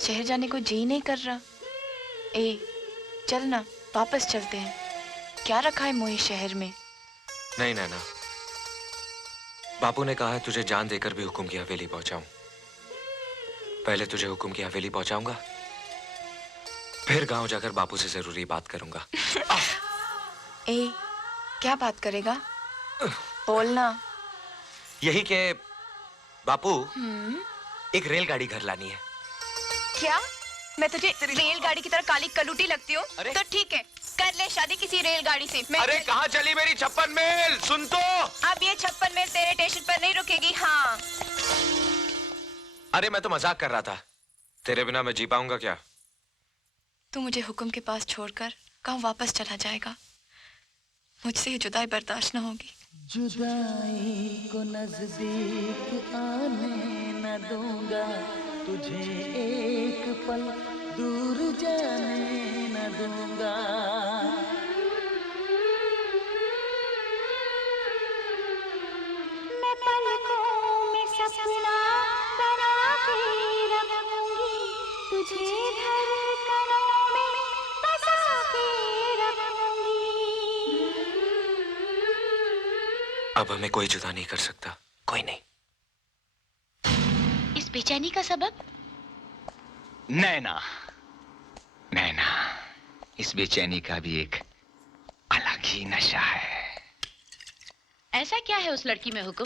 शहर जाने को जी नहीं कर रहा। चल ना, वापस चलते हैं। क्या रखा है मोहे शहर में? नहीं नैना, बापू ने कहा है तुझे जान देकर भी हुकुम की हवेली पहुंचाऊं। पहले तुझे हुकुम की हवेली पहुंचाऊंगा, फिर गांव जाकर बापू से जरूरी बात करूंगा। क्या बात करेगा? बोलना। यही के बापू, एक रेलगाड़ी घर लानी है। क्या मैं तुझे रेलगाड़ी की तरह काली कलूटी लगती हूँ? तो ठीक है, कर ले शादी किसी रेलगाड़ी से। अरे कहाँ चली मेरी 56 मील? सुन तो। अब ये 56 मील तेरे स्टेशन पर नहीं रुकेगी। हाँ। अरे मैं तो मजाक कर रहा था, तेरे बिना मैं जी पाऊंगा क्या? तू मुझे हुक्म के पास छोड़कर कहाँ वापस चला जाएगा? मुझसे ये जुदाई बर्दाश्त न होगी। जुदाई को नजदीक आने न दूंगा, तुझे एक पल दूर जाने न दूंगा। मैं पलकों में सपना बना के रखूंगी, तुझे धड़कनों में बसा के रखूंगी। अब हमें कोई जुदा नहीं कर सकता, कोई नहीं। इस बेचैनी का सबब? नैना, नैना, इस बेचैनी का भी एक अलग ही नशा है। ऐसा क्या है उस लड़की में हुक्म?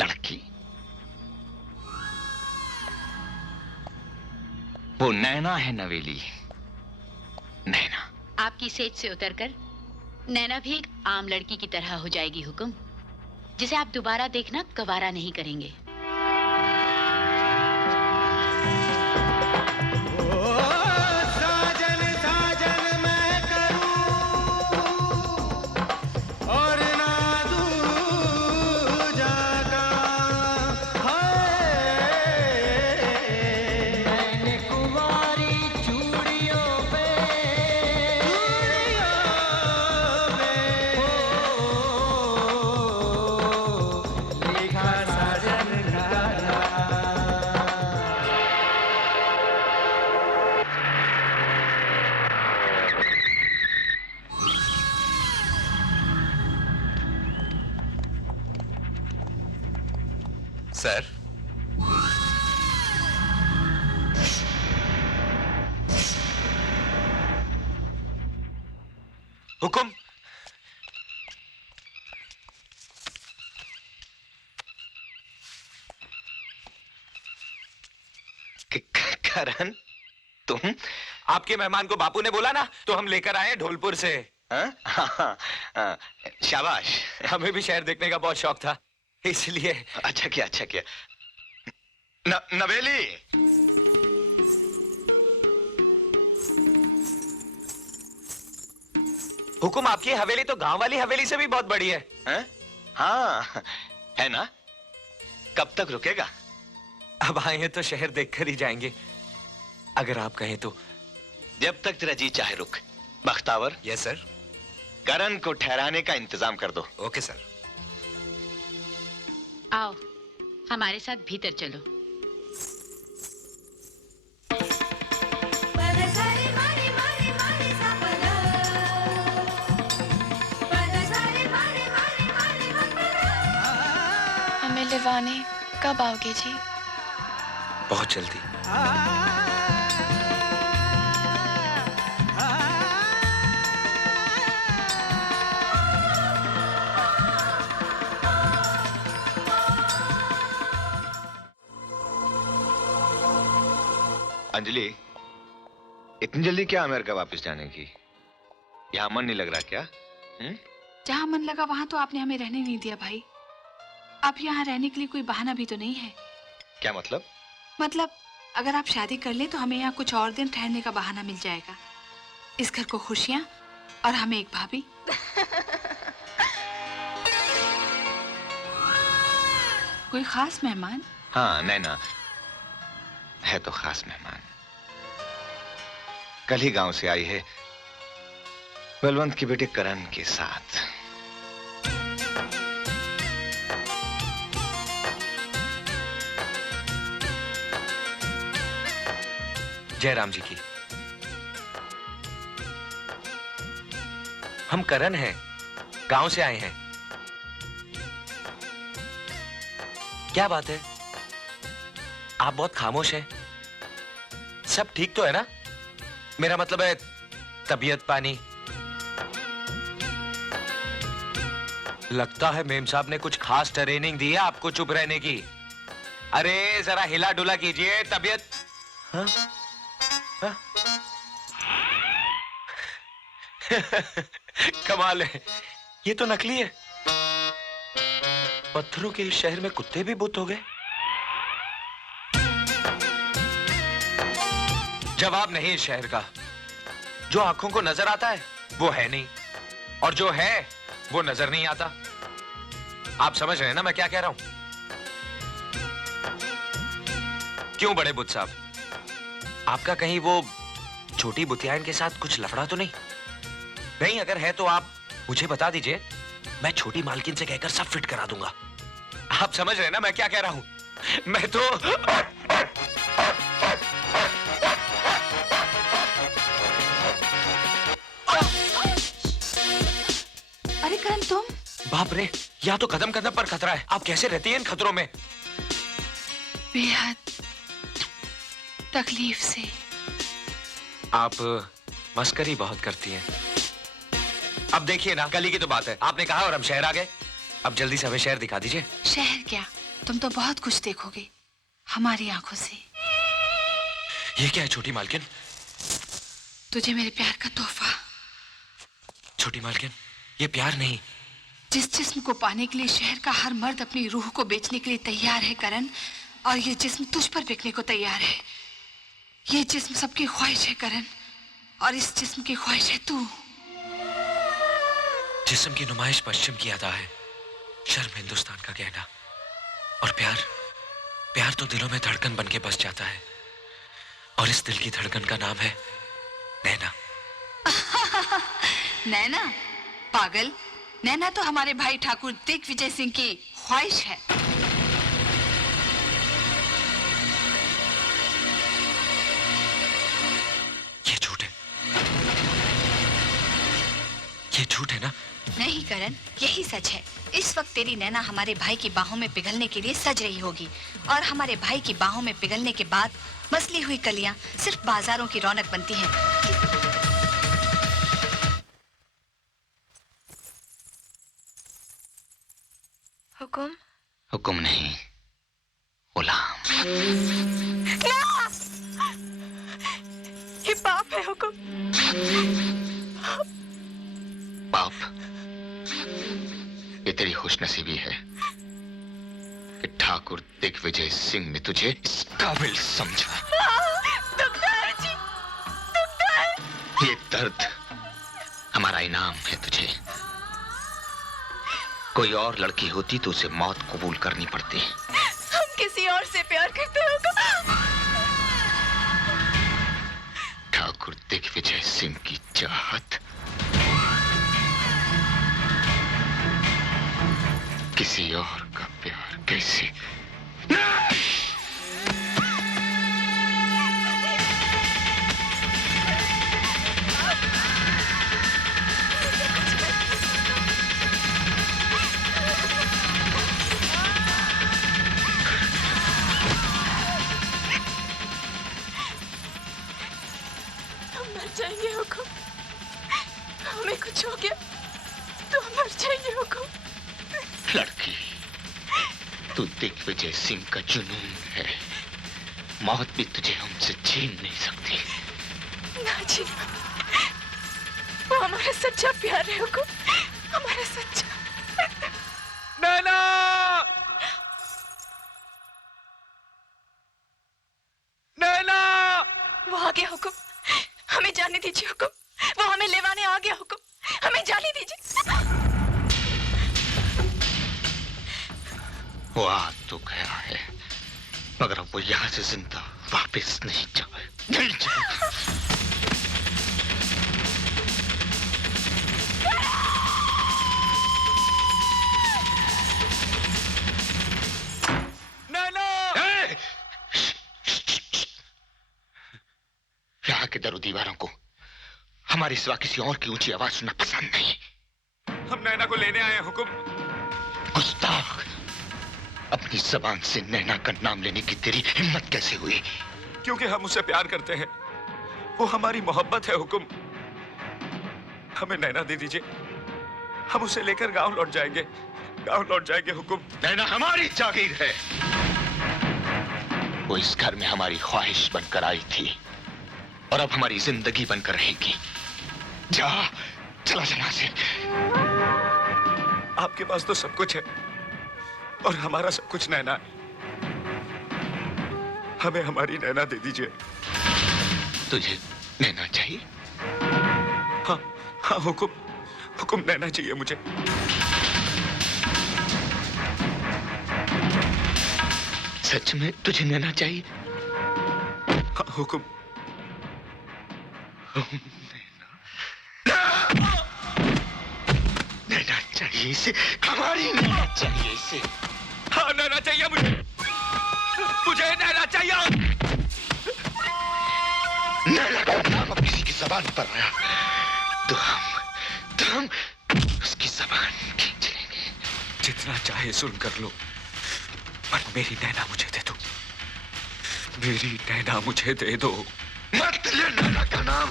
लड़की? वो नैना है नवेली, नैना। आपकी सेज से उतरकर नैना भी एक आम लड़की की तरह हो जाएगी हुक्म, जिसे आप दोबारा देखना गवारा नहीं करेंगे। सर। हुकुम। करण, तुम? आपके मेहमान को बापू ने बोला ना, तो हम लेकर आए हैं ढोलपुर से। शाबाश। हमें भी शहर देखने का बहुत शौक था, इसलिए। अच्छा किया, अच्छा किया। नवेली, हुकुम, आपकी हवेली तो गांव वाली हवेली से भी बहुत बड़ी है। हाँ, है ना? कब तक रुकेगा? अब आए हैं तो शहर देखकर ही जाएंगे, अगर आप कहें तो। जब तक तेरा जी चाहे रुक। बख्तावर। Yes sir. करण को ठहराने का इंतजाम कर दो। Okay sir. आओ, हमारे साथ भीतर चलो। हमें लिवाने कब आओगे जी? बहुत जल्दी। अंजलि, इतनी जल्दी क्या अमेरिका वापस जाने की? यहाँ मन नहीं लग रहा क्या? जहाँ मन लगा वहाँ तो आपने हमें रहने नहीं दिया भाई। अब यहाँ रहने के लिए कोई बहाना भी तो नहीं है। क्या मतलब? मतलब अगर आप शादी कर ले तो हमें यहाँ कुछ और दिन ठहरने का बहाना मिल जाएगा। इस घर को खुशियाँ और हमें एक भाभी। कोई खास मेहमान? हाँ, नैना है तो खास मेहमान। कल ही गांव से आई है, बलवंत के बेटे करण के साथ। जयराम जी की। हम करण हैं, गांव से आए हैं। क्या बात है, आप बहुत खामोश हैं। सब ठीक तो है ना? मेरा मतलब है तबीयत पानी। लगता है मेम साहब ने कुछ खास ट्रेनिंग दी है आपको चुप रहने की। अरे जरा हिला डुला कीजिए, तबीयत। हाँ? हाँ? कमाल है, ये तो नकली है। पत्थरों के इस शहर में कुत्ते भी बुत हो गए। जवाब नहीं इस शहर का। जो आंखों को नजर आता है वो है नहीं, और जो है वो नजर नहीं आता। आप समझ रहे हैं ना मैं क्या कह रहा हूं? क्यों बड़े बुत साहब, आपका कहीं वो छोटी बुतियान के साथ कुछ लफड़ा तो नहीं? नहीं, अगर है तो आप मुझे बता दीजिए, मैं छोटी मालकिन से कहकर सब फिट करा दूंगा। आप समझ रहे हैं ना मैं क्या कह रहा हूं? मैं तो अरे करण, तुम? बाप रे, यहाँ तो कदम कदम पर खतरा है। आप कैसे रहती हैं इन खतरों में? बेहद तकलीफ से। आप मस्करी बहुत करती हैं। अब देखिए ना, कल ही की तो बात है, आपने कहा और हम शहर आ गए। अब जल्दी से हमें शहर दिखा दीजिए। शहर क्या, तुम तो बहुत कुछ देखोगे हमारी आंखों से। ये क्या है छोटी मालकिन? तुझे मेरे प्यार का तोहफा। छोटी मालकिन, ये प्यार नहीं। जिस जिस्म को पाने के लिए शहर का हर मर्द अपनी रूह को बेचने के लिए तैयार है करण, और ये जिस्म तुझ पर बिकने को तैयार है। ये जिस्म सबकी ख्वाहिश है करण, और इस जिस्म की ख्वाहिश है तू। जिस्म की नुमाइश पश्चिम की अदा है, शर्म हिंदुस्तान का कहना। और प्यार, प्यार तो दिलों में धड़कन बन के बस जाता है, और इस दिल की धड़कन का नाम है नैना। नैना? पागल, नैना तो हमारे भाई ठाकुर दिग्विजय सिंह की ख्वाहिश है। ये झूठ है, ये ये झूठ है ना? नहीं करण, यही सच है। इस वक्त तेरी नैना हमारे भाई की बाहों में पिघलने के लिए सज रही होगी और हमारे भाई की बाहों में पिघलने के बाद मसली हुई कलियां सिर्फ बाजारों की रौनक बनती हैं। हुकुम? हुक्म नहीं, गुलाम। ये पाप है हुकुम। पाप? ये तेरी खुशनसीबी है कि ठाकुर दिग्विजय सिंह ने तुझे इस काबिल समझा। दुखता है जी, दुखता है। ये दर्द हमारा इनाम है तुझे। कोई और लड़की होती तो उसे मौत कबूल करनी पड़ती। हम किसी और से प्यार करते हैं हुकुम। ठाकुर दिग्विजय सिंह की चाहत किसी और का प्यार कैसे? हम मर जाएंगे हुकुम। हमें कुछ हो गया तो हम मर जाएंगे हुकुम। लड़की, तू दिग्विजय सिंह का जुनून है। मौत भी तुझे हमसे छीन नहीं सकती। ना जी, वो हमारा सच्चा प्यार है हुकुम, हमारा सच्चा। नैना! नैना! वो आ गया हुकुम, हमें जाने दीजिए हुकुम। वो हमें लेवाने आ गया हुकुम, हमें जाने दीजिए। वो आ तो गया है, मगर अब वो यहाँ से जिंदा वापस नहीं जाए, नहीं जाए। यहाँ के दरो दीवारों को हमारे सिवा किसी और की ऊंची आवाज सुनना पसंद नहीं। हम नैना को लेने आए हैं हुकुम। गुस्ताख, अपनी जबान से नैना का नाम लेने की तेरी हिम्मत कैसे हुई? क्योंकि हम उससे प्यार करते हैं, वो हमारी मोहब्बत है हुकुम। हमें नैना दे दीजिए, हम उसे लेकर गांव लौट जाएंगे, गांव लौट जाएंगे हुकुम। नैना हमारी जागीर है। वो इस घर में हमारी ख्वाहिश बनकर आई थी और अब हमारी जिंदगी बनकर रहेगी। जा, चला चला से। आपके पास तो सब कुछ है और हमारा सब कुछ नैना है। हमें हमारी नैना दे दीजिए। तुझे नैना चाहिए? हाँ हाँ हुकुम, हुकुम नैना चाहिए मुझे। सच में तुझे नैना चाहिए? हाँ हुकुम। नैना चाहिए इसे, हमारी नैना चाहिए इसे। हाँ नैना चाहिए मुझे, मुझे नैना चाहिए। नैना का नाम अब किसी की जबान पर आया तो हम उसकी जबान खींच लेंगे। जितना चाहे जुल्म कर लो, पर मेरी नैना मुझे दे दो। मेरी नैना मुझे दे दो। मत ले नैना का नाम,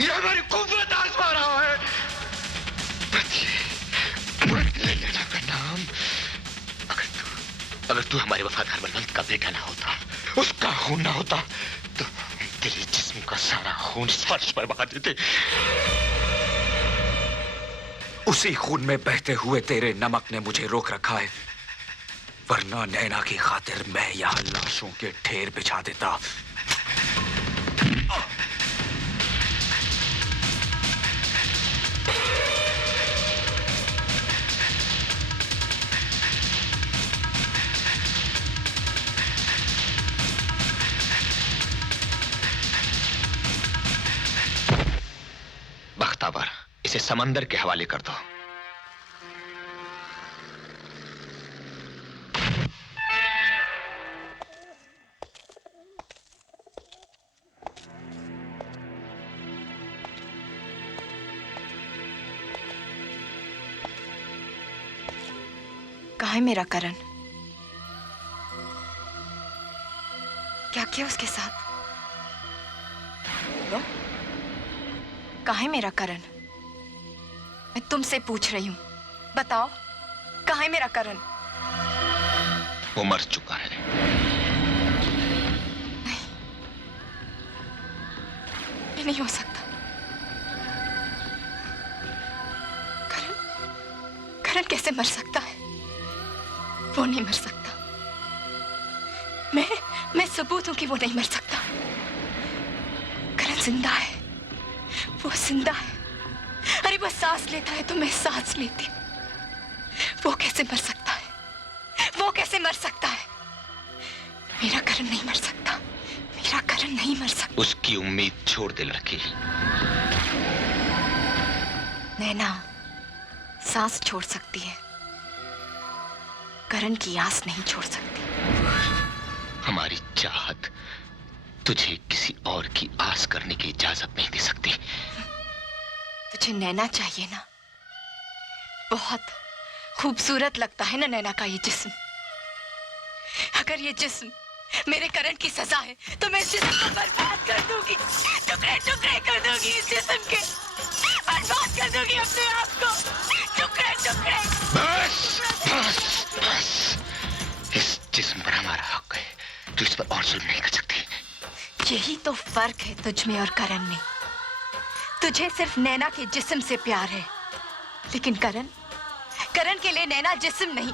ये हमारी कुव्वत आजमा रहा है। मत ले नैना का नाम। अगर तू हमारे वफादार बलवंत का बेटा ना होता, उसका खून ना होता, तो तेरे जिस्म का सारा खून इस फर्श पर बहा देते। उसी खून में बहते हुए तेरे नमक ने मुझे रोक रखा है, वरना नैना की खातिर मैं यहाँ लाशों के ढेर बिछा देता। बख्तावर, इसे समंदर के हवाले कर दो। कहाँ है मेरा करण? क्या किया उसके साथ? लो? कहाँ है मेरा करण? मैं तुमसे पूछ रही हूँ, बताओ कहाँ है मेरा करण? वो मर चुका है। ये नहीं हो सकता। करण कैसे मर सकता है? वो नहीं मर सकता। मैं सबूत हूं कि वो नहीं मर सकता। करण जिंदा है, वो जिंदा है। अरे वो सांस लेता है तो मैं सांस लेती हूं। वो कैसे मर सकता है? वो कैसे मर सकता है? मेरा करण नहीं मर सकता। मेरा करण नहीं मर सकता। उसकी उम्मीद छोड़ दे लड़की। नैना सांस छोड़ सकती है, करण की आस नहीं छोड़ सकती। हमारी चाहत तुझे किसी और की आस करने की इजाजत नहीं दे सकती। तुझे नैना चाहिए ना? बहुत खूबसूरत लगता है ना नैना का ये जिस्म। अगर ये जिस्म मेरे करण की सजा है तो मैं इस जिस्म को बर्बाद कर दूंगी, टुकड़े टुकड़े कर दूंगी इस जिस्म के, बर्बाद कर दूंगी अपने आप को, टुकड़े टुकड़े। बस बस बस, इस जिस्म पर हमारा हक है, तू इस पर और जुल्म नहीं कर सकती। यही तो फर्क है तुझ में और करण में। तुझे सिर्फ नैना के जिस्म से प्यार है, लेकिन करण के लिए नैना जिस्म नहीं,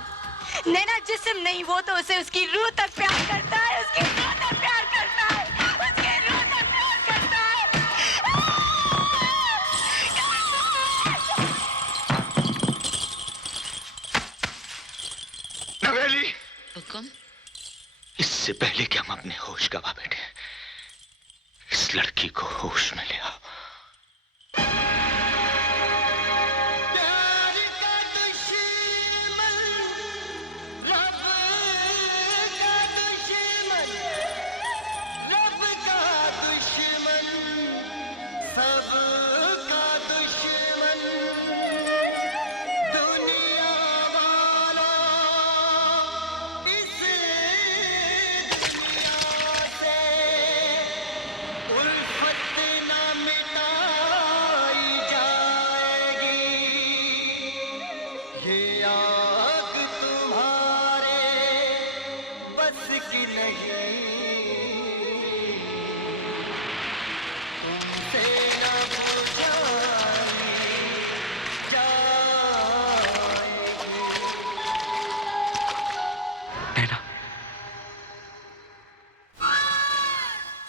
नैना जिस्म नहीं, वो तो उसे उसकी रूह तक प्यार करता है, उसकी रूह तक प्यार करता है, उसकी रूह तक प्यार करता है। नवेली, हुक्म। इससे पहले कि हम अपने होश गवा बैठे, इस लड़की को होश में ले आओ।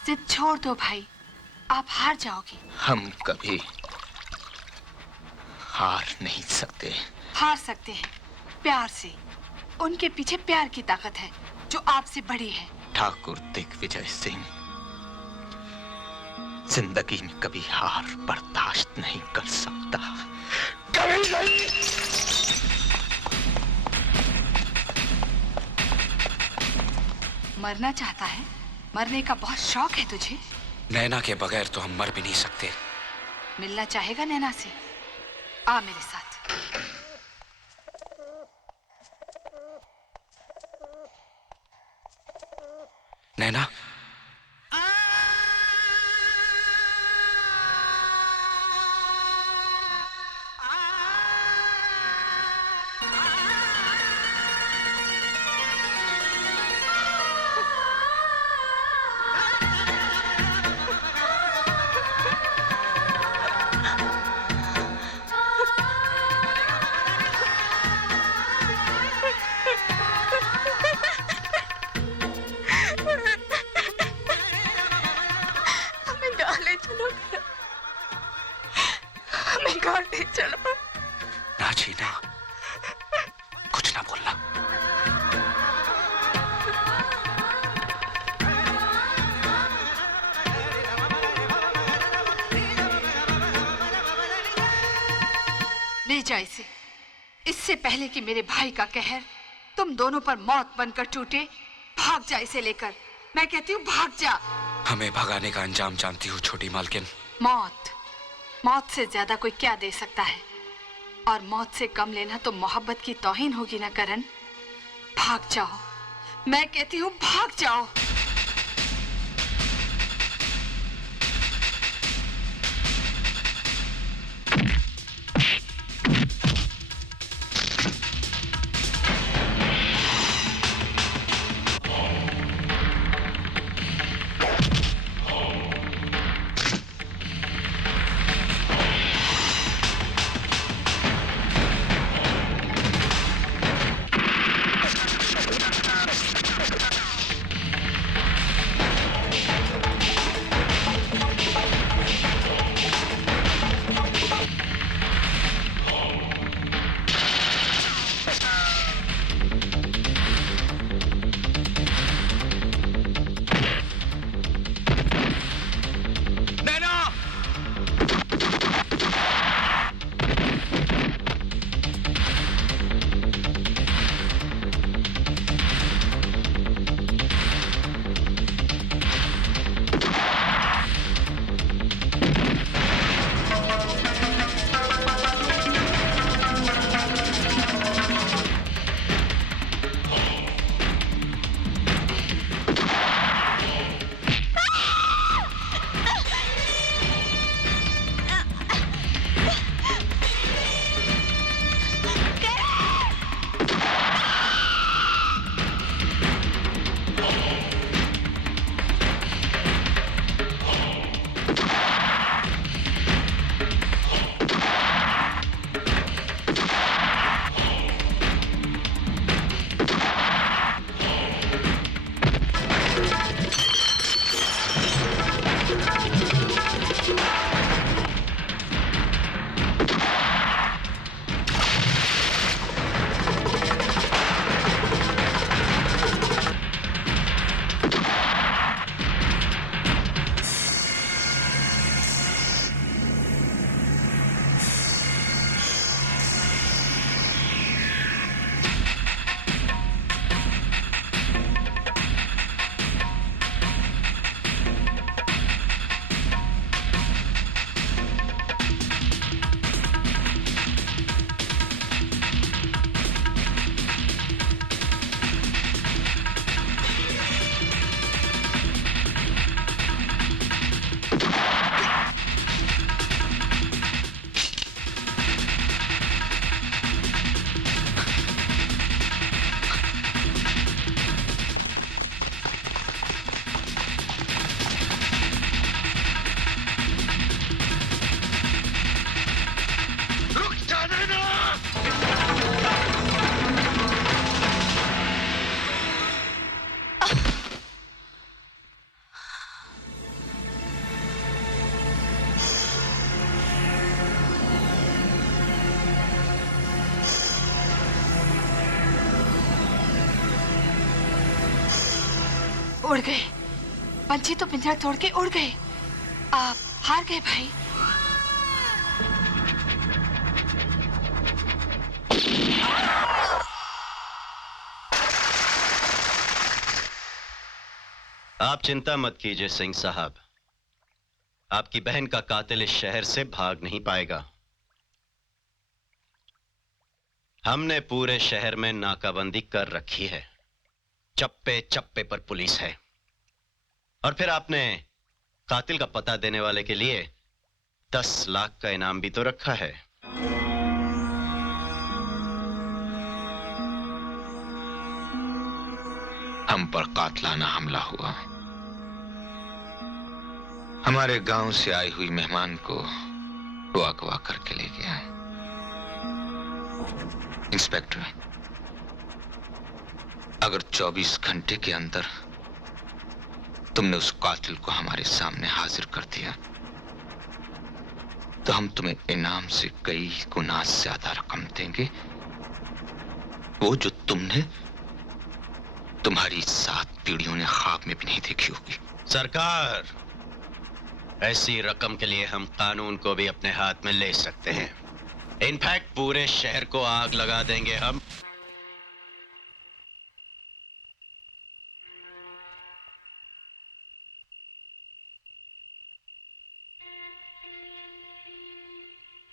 जिद छोड़ दो भाई, आप हार जाओगे। हम कभी हार नहीं सकते। हार सकते हैं प्यार से। उनके पीछे प्यार की ताकत है जो आपसे बड़ी है। ठाकुर दिग्विजय सिंह जिंदगी में कभी हार बर्दाश्त नहीं कर सकता, कभी नहीं। मरना चाहता है? मरने का बहुत शौक है तुझे? नैना के बगैर तो हम मर भी नहीं सकते। मिलना चाहेगा नैना से? आ मेरे साथ। नैना, ले जा इसे। इससे पहले कि मेरे भाई का कहर तुम दोनों पर मौत बनकर टूटे, भाग जा इसे लेकर। मैं कहती हूँ भाग जा। हमें भगाने का अंजाम जानती हूँ छोटी मालकिन। मौत, मौत से ज्यादा कोई क्या दे सकता है? और मौत से कम लेना तो मोहब्बत की तौहीन होगी ना करण। भाग जाओ, मैं कहती हूँ भाग जाओ। उड़ गए, पंछी तो पिंजरा तोड़ के उड़ गए। आप हार गए भाई। आप चिंता मत कीजिए सिंह साहब, आपकी बहन का कातिल इस शहर से भाग नहीं पाएगा। हमने पूरे शहर में नाकाबंदी कर रखी है, चप्पे चप्पे पर पुलिस है। और फिर आपने कातिल का पता देने वाले के लिए 10 लाख का इनाम भी तो रखा है। हम पर कातलाना हमला हुआ। हमारे गांव से आई हुई मेहमान को वो अगवा करके ले गया। इंस्पेक्टर, अगर 24 घंटे के अंदर तुमने उस कातिल को हमारे सामने हाजिर कर दिया तो हम तुम्हें इनाम से कई गुना ज्यादा रकम देंगे, वो जो तुमने तुम्हारी 7 पीढ़ियों ने ख्वाब में भी नहीं देखी होगी। सरकार, ऐसी रकम के लिए हम कानून को भी अपने हाथ में ले सकते हैं। इनफैक्ट पूरे शहर को आग लगा देंगे हम।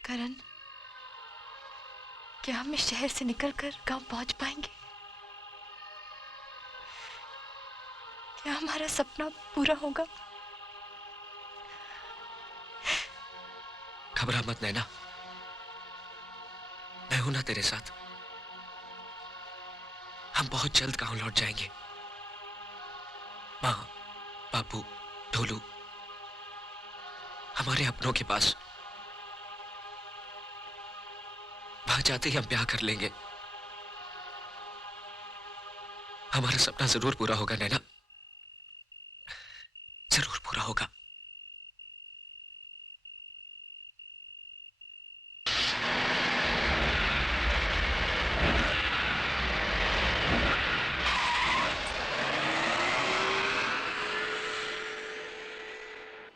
करण, क्या हम इस शहर से निकलकर गांव पहुंच पाएंगे? क्या हमारा सपना पूरा होगा? घबरा मत नैना, मैं हूं ना तेरे साथ। हम बहुत जल्द गांव लौट जाएंगे। माँ, बापू, ढोलू, हमारे अपनों के पास। वहां जाते ही हम ब्याह कर लेंगे। हमारा सपना जरूर पूरा होगा नैना, जरूर पूरा होगा।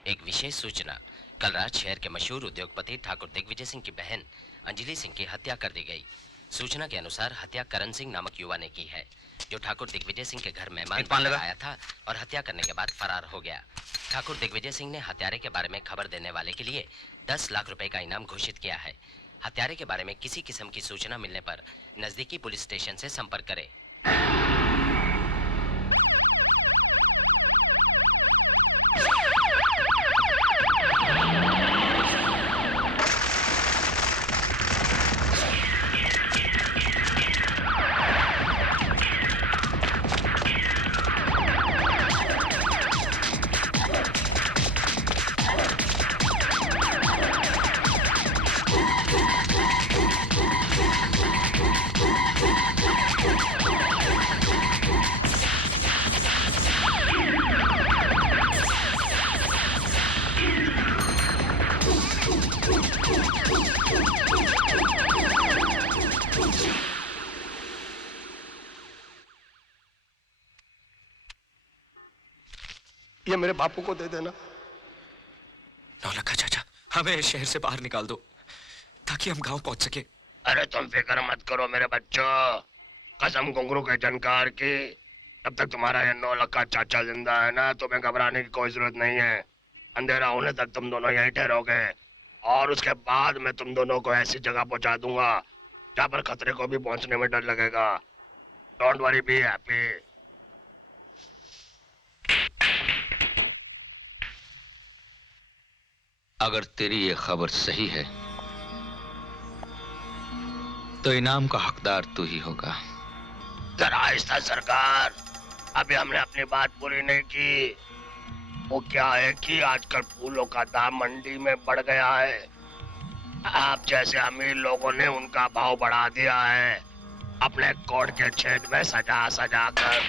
एक विशेष सूचना। कल रात शहर के मशहूर उद्योगपति ठाकुर दिग्विजय सिंह की बहन अंजलि सिंह की हत्या कर दी गई। सूचना के अनुसार हत्या करण सिंह नामक युवा ने की है, जो ठाकुर दिग्विजय सिंह के घर मेहमान बनकर आया था और हत्या करने के बाद फरार हो गया। ठाकुर दिग्विजय सिंह ने हत्यारे के बारे में खबर देने वाले के लिए 10 लाख रुपए का इनाम घोषित किया है। हत्यारे के बारे में किसी किस्म की सूचना मिलने पर नजदीकी पुलिस स्टेशन से संपर्क करें। ये मेरे बापू को दे देना। नौलखा चाचा, हमें शहर से बाहर निकाल दो ताकि हम गांव पहुंच सके। अरे तुम फिक्र मत करो मेरे बच्चों, कसम घुंघरू के जानकार की, जब तक तुम्हारा ये 9 लाख का चाचा जिंदा है ना, तुम्हें घबराने की कोई जरूरत नहीं है। अंधेरा होने तक तुम दोनों यहीं ठहरोगे और उसके बाद मैं तुम दोनों को ऐसी जगह पहुंचा दूंगा जहां पर खतरे को भी पहुंचने में डर लगेगा। Don't worry, be happy. अगर तेरी ये खबर सही है तो इनाम का हकदार तू ही होगा। जरा आहिस्ता सरकार, अभी हमने अपनी बात पूरी नहीं की। वो क्या है कि आजकल फूलों का दाम मंडी में बढ़ गया है। आप जैसे अमीर लोगों ने उनका भाव बढ़ा दिया है, अपने कोट के छेद में सजा सजा कर।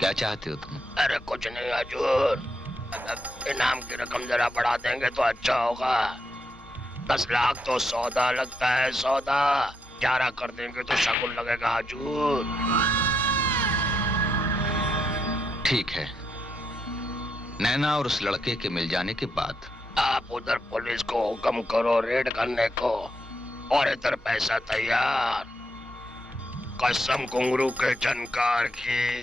क्या चाहते हो तुम? अरे कुछ नहीं हजूर, इनाम की रकम जरा बढ़ा देंगे तो अच्छा होगा। 10 लाख तो सौदा लगता है, सौदा 11 कर देंगे तो शगुन लगेगा हजूर। ठीक है, नैना और उस लड़के के मिल जाने के बाद आप उधर पुलिस को हुक्म करो रेड करने को, और इधर पैसा तैयार। कसम घुंघरू के जानकार की,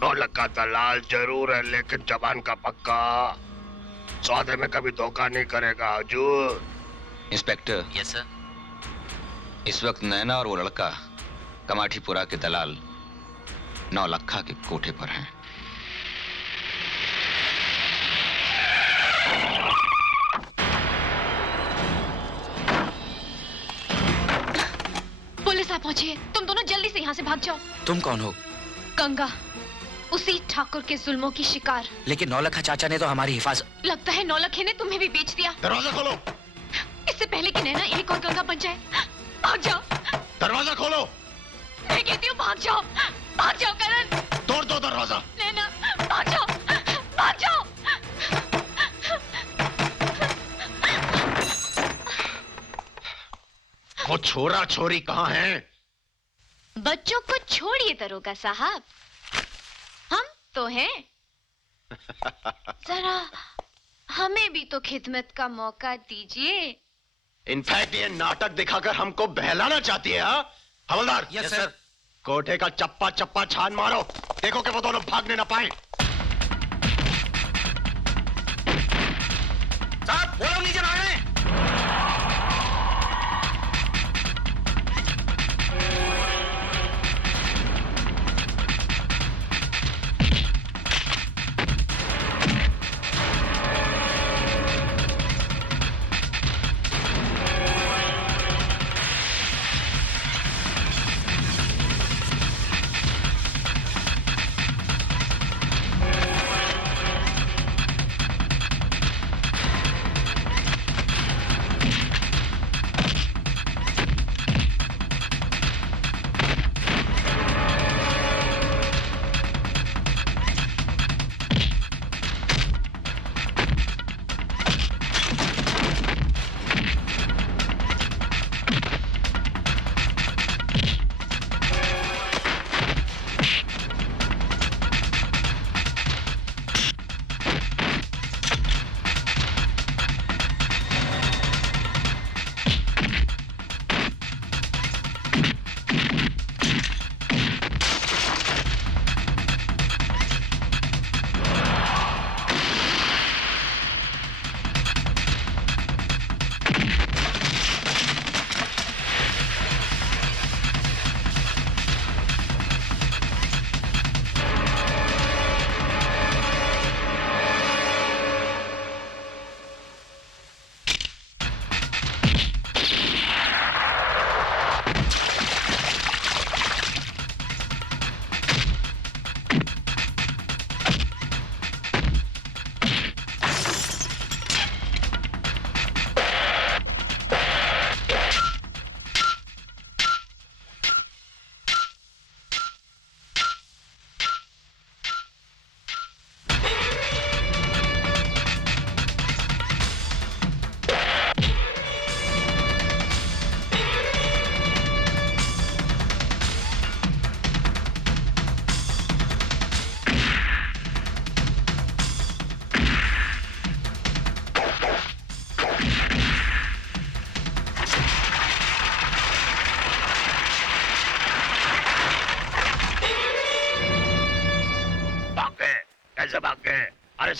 9 लाख का दलाल जरूर है लेकिन जबान का पक्का, सौदे में कभी धोखा नहीं करेगा हजूर। इंस्पेक्टर। Yes sir. इस वक्त नैना और वो लड़का कमाठीपुरा के दलाल 9 लखा के कोठे पर हैं। पुलिस आ पहुंची है, तुम दोनों जल्दी से यहाँ से भाग जाओ। तुम कौन हो? गंगा, उसी ठाकुर के जुल्मों की शिकार। लेकिन नौलखा चाचा ने तो हमारी हिफाजत। लगता है नौलखे ने तुम्हें भी बेच दिया। दरवाजा खोलो। इससे पहले कि नैना एक और गंगा बन जाए, भाग जाओ। दरवाजा खोलो। मैं कहती हूँ भाग जाओ, भाग जाओ करण। तोड़ दो दरवाजा। नैना, भाग जाओ, भाग जाओ। वो छोरा छोरी कहाँ हैं? बच्चों को छोड़िए दरोगा साहब, हम तो हैं। जरा हमें भी तो खिदमत का मौका दीजिए। इनफैक्ट ये नाटक दिखाकर हमको बहलाना चाहती है। हाँ हवलदार। Yes sir. कोठे का चप्पा चप्पा छान मारो, देखो कि वो दोनों भागने ना पाए। साहब वो लोग नीचे आ रहे हैं।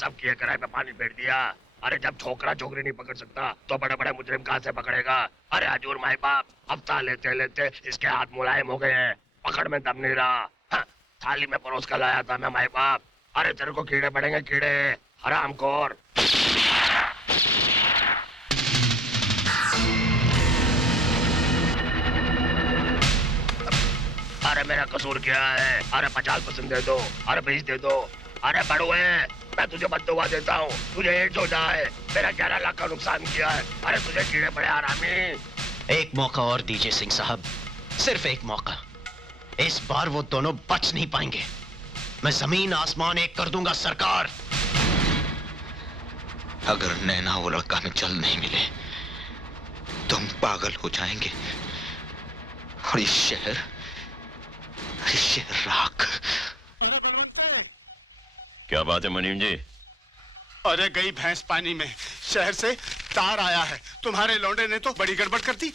सब किए कराए पे पानी फेर दिया। अरे जब छोकरा छोकरी नहीं पकड़ सकता तो बड़े बड़े मुजरिम कहाँ से पकड़ेगा? अरे हजूर माई बाप, हफ्ता लेते लेते इसके हाथ मुलायम हो गए हैं, पकड़ में दम नहीं रहा। हाँ, थाली में परोस कर लाया था मैं माई बाप। अरे तेरे को कीड़े पड़ेंगे, कीड़े, हरामखोर। अरे मेरा कसूर क्या है? अरे 50% दे दो, अरे 20 दे दो। अरे बड़ुए, मैं तुझे बद्दुआ देता हूँ, तुझे एड्स हो जाए। मेरा 11 लाख का नुकसान किया है। अरे तुझे कीड़े पड़े हरामी। एक मौका और दीजिए सिंह साहब, सिर्फ एक मौका। इस बार वो दोनों बच नहीं पाएंगे। मैं जमीन आसमान एक कर दूंगा सरकार। अगर नैना वो लड़का हमें जल्द नहीं मिले तो हम पागल हो जाएंगे और इस शहर राख। क्या बात है मुनीम जी? अरे गई भैंस पानी में, शहर से तार आया है। तुम्हारे लौंडे ने तो बड़ी गड़बड़ कर दी।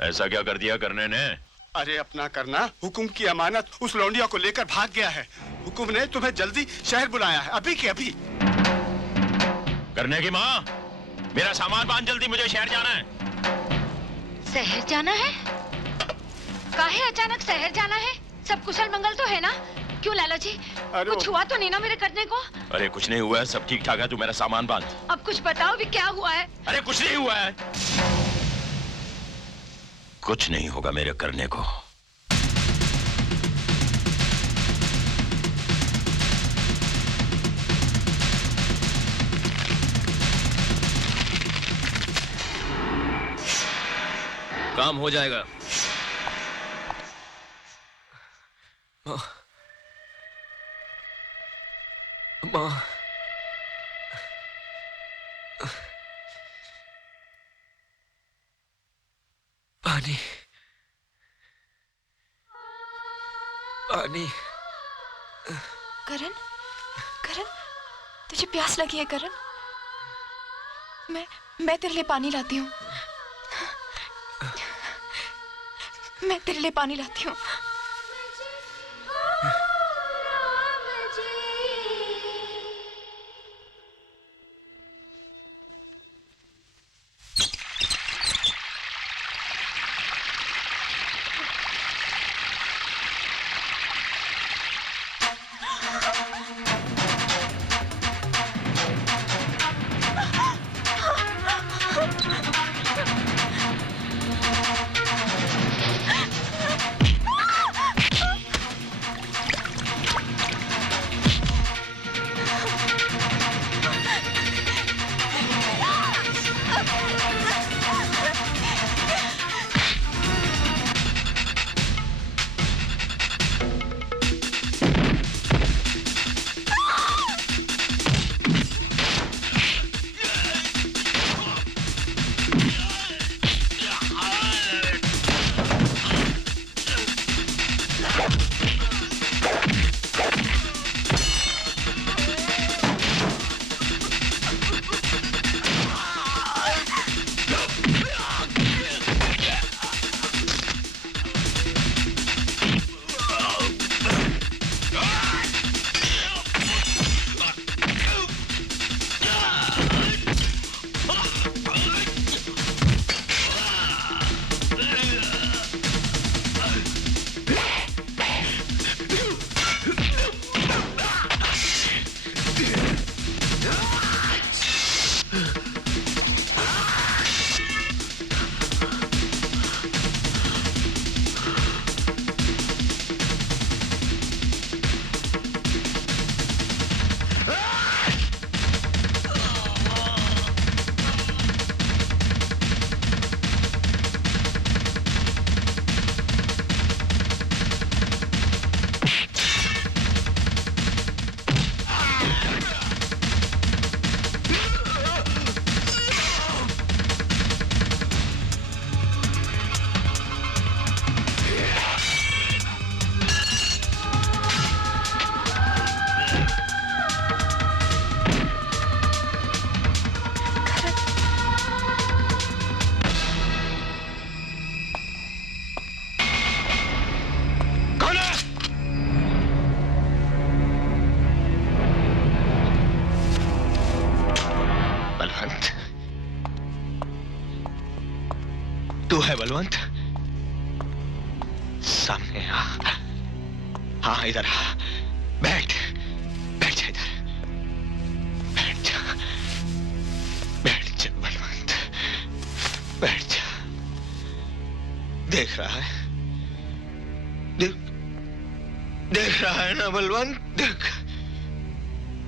ऐसा क्या कर दिया करने ने? अरे अपना करना, हुकुम की अमानत उस लौंडिया को लेकर भाग गया है। हुकुम ने तुम्हें जल्दी शहर बुलाया है, अभी के अभी। करने की माँ, मेरा सामान बांध जल्दी, मुझे शहर जाना है। शहर जाना है? काहे अचानक शहर जाना है? सब कुशल मंगल तो है ना? क्यों लाला जी, कुछ हुआ तो नहीं ना मेरे करने को? अरे कुछ नहीं हुआ है, सब ठीक ठाक है, तू मेरा सामान बांध। अब कुछ बताओ भी क्या हुआ है? अरे कुछ नहीं हुआ है। कुछ नहीं होगा मेरे करने को। काम हो जाएगा। माँ, पानी, पानी। करण, करण, तुझे प्यास लगी है करण? मैं तेरे लिए पानी लाती हूँ। मैं तेरे लिए पानी लाती हूँ। है बलवंत? सामने आ। हाँ इधर आ। बैठ बैठ जा इधर। बैठ जा बलवंत, बैठ जा। देख रहा है, देख रहा है ना बलवंत? देख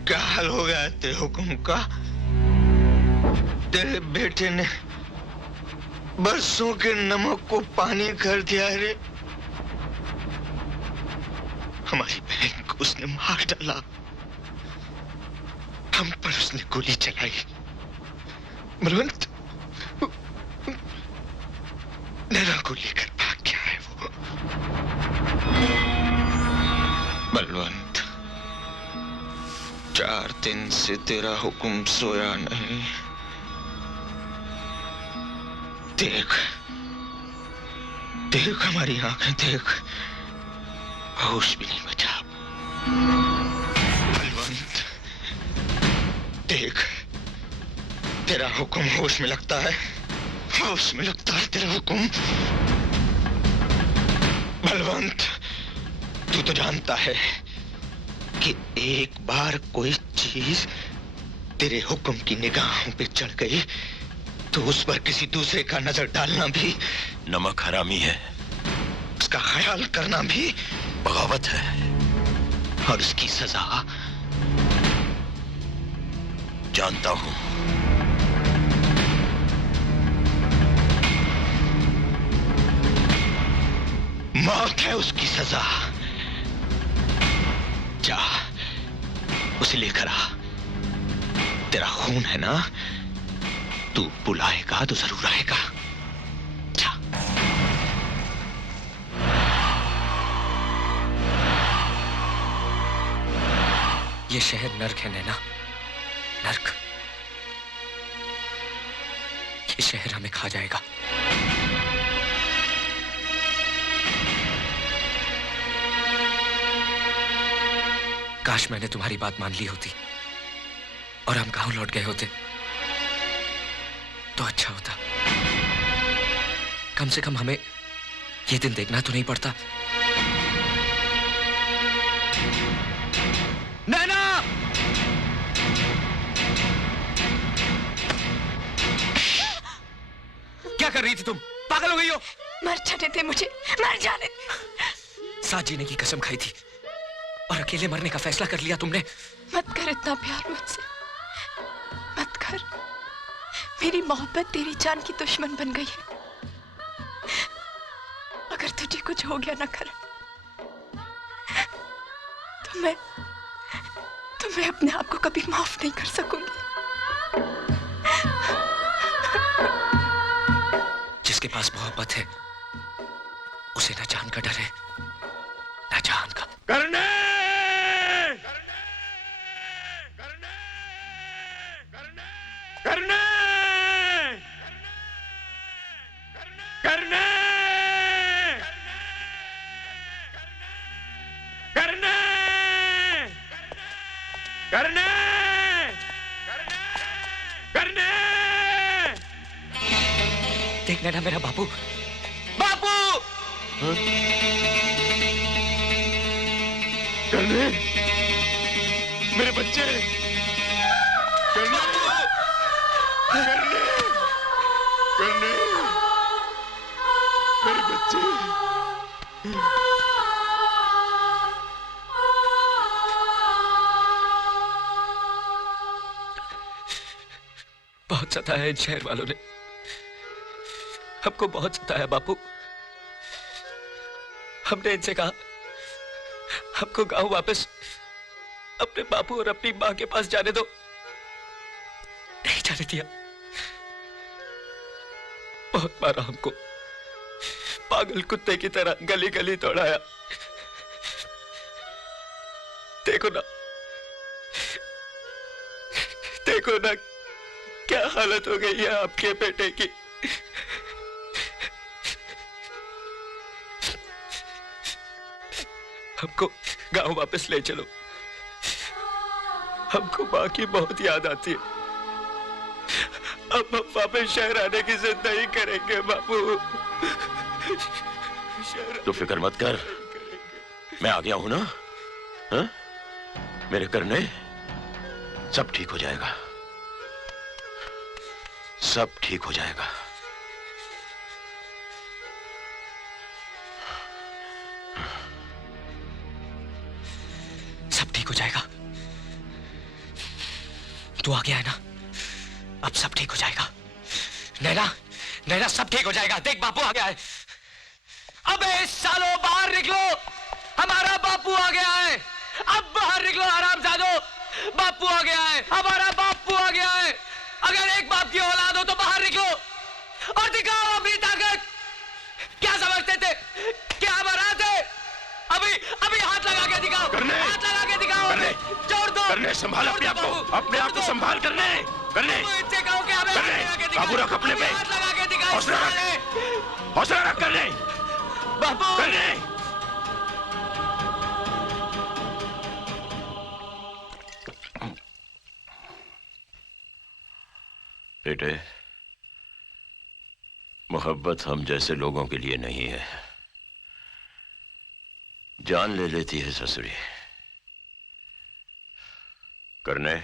क्या हाल हो गया तेरे हुक्म का। तेरे बेटे ने बरसों के नमक को पानी कर दिया रे। हमारी बहन को उसने मार डाला, हम पर उसने गोली चलाई। बलवंत नैना को लेकर भाग गया है वो। बलवंत 4 दिन से तेरा हुक्म सोया नहीं। देख देख हमारी आंखें देख, होश भी नहीं बचा। बलवंत देख, तेरा हुक्म होश में लगता है, होश में लगता है तेरा हुक्म। बलवंत तू तो जानता है कि एक बार कोई चीज तेरे हुक्म की निगाहों पे चढ़ गई तो उस पर किसी दूसरे का नजर डालना भी नमक हरामी है, उसका ख्याल करना भी बगावत है, और उसकी सजा जानता हूं। मौत है उसकी सजा। जा उसे लेकर आ। तेरा खून है ना, तू बुलाएगा तो जरूर आएगा। जा। ये शहर नर्क है नैना, नर्क। ये शहर हमें खा जाएगा। काश मैंने तुम्हारी बात मान ली होती और हम गांव लौट गए होते तो अच्छा होता। कम से कम हमें ये दिन देखना तो नहीं पड़ता। नैना! क्या कर रही थी तुम? पागल हो गई हो? मर जाने दे मुझे, मर जाने दे। साथ जीने की कसम खाई थी और अकेले मरने का फैसला कर लिया तुमने। मत कर इतना प्यार मुझसे, मत कर। मेरी मोहब्बत तेरी जान की दुश्मन बन गई है। अगर तुझे कुछ हो गया ना करण, तो मैं अपने आप को कभी माफ नहीं कर सकूंगी। जिसके पास मोहब्बत है उसे ना जान का डर है ना जान का। करने करने करने करने करने करने। देख नैना, मेरा बापू। बापू! करने मेरे बच्चे, करने करने करने मेरे बच्चे। बहुत सताया इन शहर वालों ने, हमको बहुत सताया बापू। हमने इनसे कहा हमको गांव वापस अपने बापू और अपनी मां के पास जाने दो, नहीं जाने दिया। बहुत मारा हमको, पागल कुत्ते की तरह गली गली दौड़ाया। देखो ना, देखो ना क्या हालत हो गई है आपके बेटे की। हमको गांव वापस ले चलो, हमको मां की बहुत याद आती है। अब हम वापस शहर आने की जिद नहीं करेंगे बापू। तू फिक्र मत कर, मैं आ गया हूं ना। हा? मेरे करने सब ठीक हो जाएगा, सब ठीक हो जाएगा। सब ठीक हो जाएगा। तू आ गया है ना, अब सब ठीक हो जाएगा। नैना, नैना सब ठीक हो जाएगा। देख बापू आ गया है। अबे सालो बाहर निकलो, हमारा बापू आ गया है। अब बाहर निकलो हरामजादो, बापू आ गया है, हमारा बापू आ गया है। अगर एक बाप की औलाद हो तो बाहर निकलो और दिखाओ अपनी ताकत। क्या समझते थे, क्या बारात है? अभी अभी हाथ लगा के दिखाओ, हाथ लगा के दिखाओ। जोड़ दो, करने संभाल अपने आप को, अपने आप को संभाल। करने इनसे कहो कि हमें हाथ लगा के दिखाओ। काबू रख अपने पे, हाथ लगा के दिखाओ। हौसला रख, हौसला रख। करने बापू, करने बेटे, मोहब्बत हम जैसे लोगों के लिए नहीं है, जान ले लेती है ससुरी। करने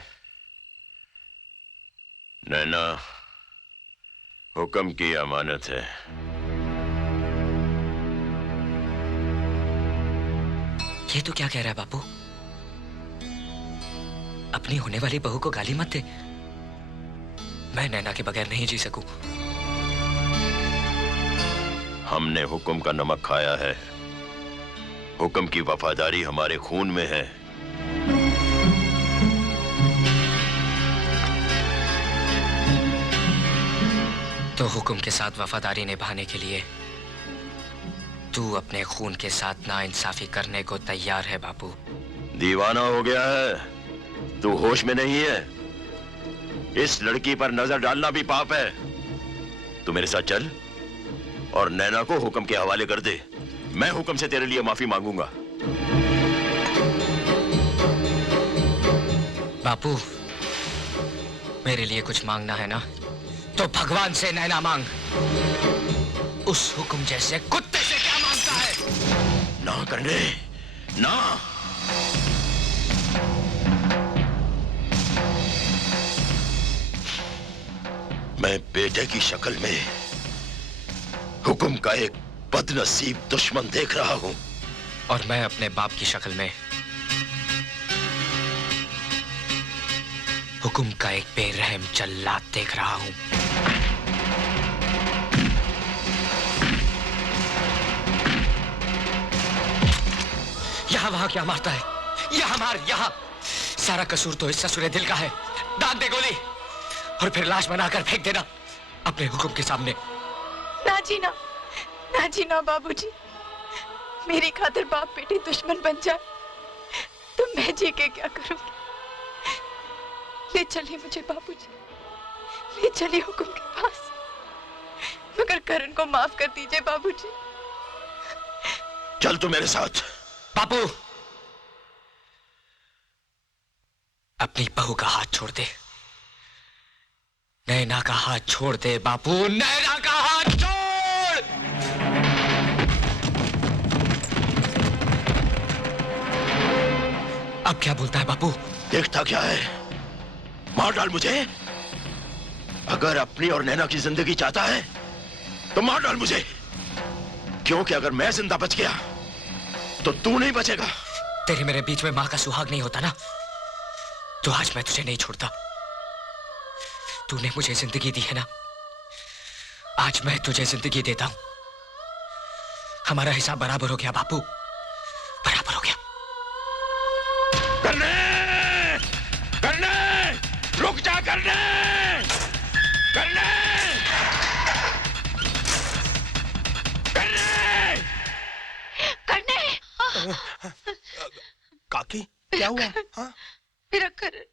नैना हुक्म की अमानत है। ये तो क्या कह रहा है बापू? अपनी होने वाली बहू को गाली मत दे। मैं नैना के बगैर नहीं जी सकूं। हमने हुक्म का नमक खाया है, हुक्म की वफादारी हमारे खून में है। तो हुक्म के साथ वफादारी निभाने के लिए तू अपने खून के साथ नाइंसाफी करने को तैयार है बापू? दीवाना हो गया है, तू होश में नहीं है। इस लड़की पर नजर डालना भी पाप है। तू मेरे साथ चल और नैना को हुक्म के हवाले कर दे। मैं हुक्म से तेरे लिए माफी मांगूंगा। बापू, मेरे लिए कुछ मांगना है ना, तो भगवान से नैना मांग। उस हुक्म जैसे कुत्ते से क्या मांगता है? ना करने, ना। मैं बेटे की शक्ल में हुक्म का एक बदनसीब दुश्मन देख रहा हूं, और मैं अपने बाप की शक्ल में हुक्म का एक बेरहम जल्लाद देख रहा हूं। यहां वहां क्या मारता है? यहां मार, यहां। सारा कसूर तो इस ससुरे दिल का है। दाग दे गोली और फिर लाश बनाकर फेंक देना अपने हुक्म के सामने। ना जी ना, ना जी ना बाबूजी, मेरी खातिर बाप बेटे दुश्मन बन जाए तो मैं जी के क्या करूंगी? ले चलिए मुझे बाबूजी, ले चलिए हुक्म के पास, मगर करण को माफ कर दीजिए बाबूजी। चल तू मेरे साथ। बापू, अपनी बहू का हाथ छोड़ दे। नैना का हाथ छोड़ दे बापू, नैना का हाथ छोड़। अब क्या बोलता है बापू? देखता क्या है? मार डाल मुझे। अगर अपनी और नैना की जिंदगी चाहता है तो मार डाल मुझे, क्योंकि अगर मैं जिंदा बच गया तो तू नहीं बचेगा। तेरे मेरे बीच में मां का सुहाग नहीं होता ना, तो आज मैं तुझे नहीं छोड़ता। तूने मुझे जिंदगी दी है ना, आज मैं तुझे जिंदगी देता हूं। हमारा हिसाब बराबर हो गया बापू, बराबर हो गया। करने, करने, रुक जा। करने, करने, करने, करने। काकी क्या हुआ? हाँ? मेरा करण,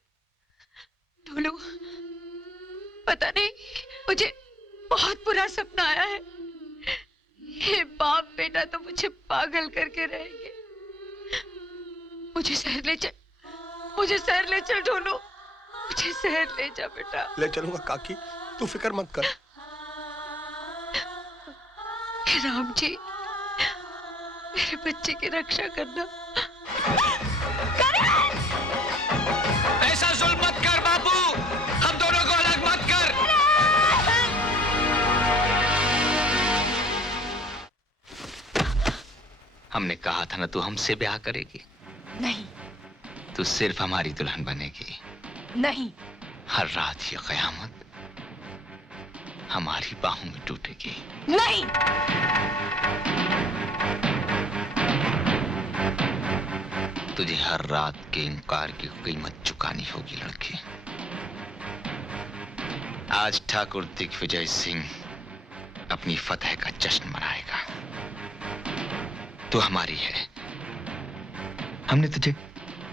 ढोलू, पता नहीं, मुझे बहुत बुरा सपना आया है। ये बाप बेटा तो मुझे पागल करके रहेंगे। मुझे शहर ले चल, मुझे शहर ले चल ढोलू, मुझे शहर ले जा बेटा। ले चलूंगा काकी, तू फिक्र मत कर। हे राम जी, मेरे बच्चे की रक्षा करना। ऐसा जुल्म मत कर बापू, हम दोनों को अलग मत कर। हमने कहा था ना तू हमसे ब्याह करेगी। नहीं तू सिर्फ हमारी दुल्हन बनेगी। नहीं, हर रात ये कयामत हमारी बाहों में टूटेगी। नहीं, तुझे हर रात के इनकार की कीमत चुकानी होगी लड़की। आज ठाकुर दिग्विजय सिंह अपनी फतह का जश्न मनाएगा। तू हमारी है, हमने तुझे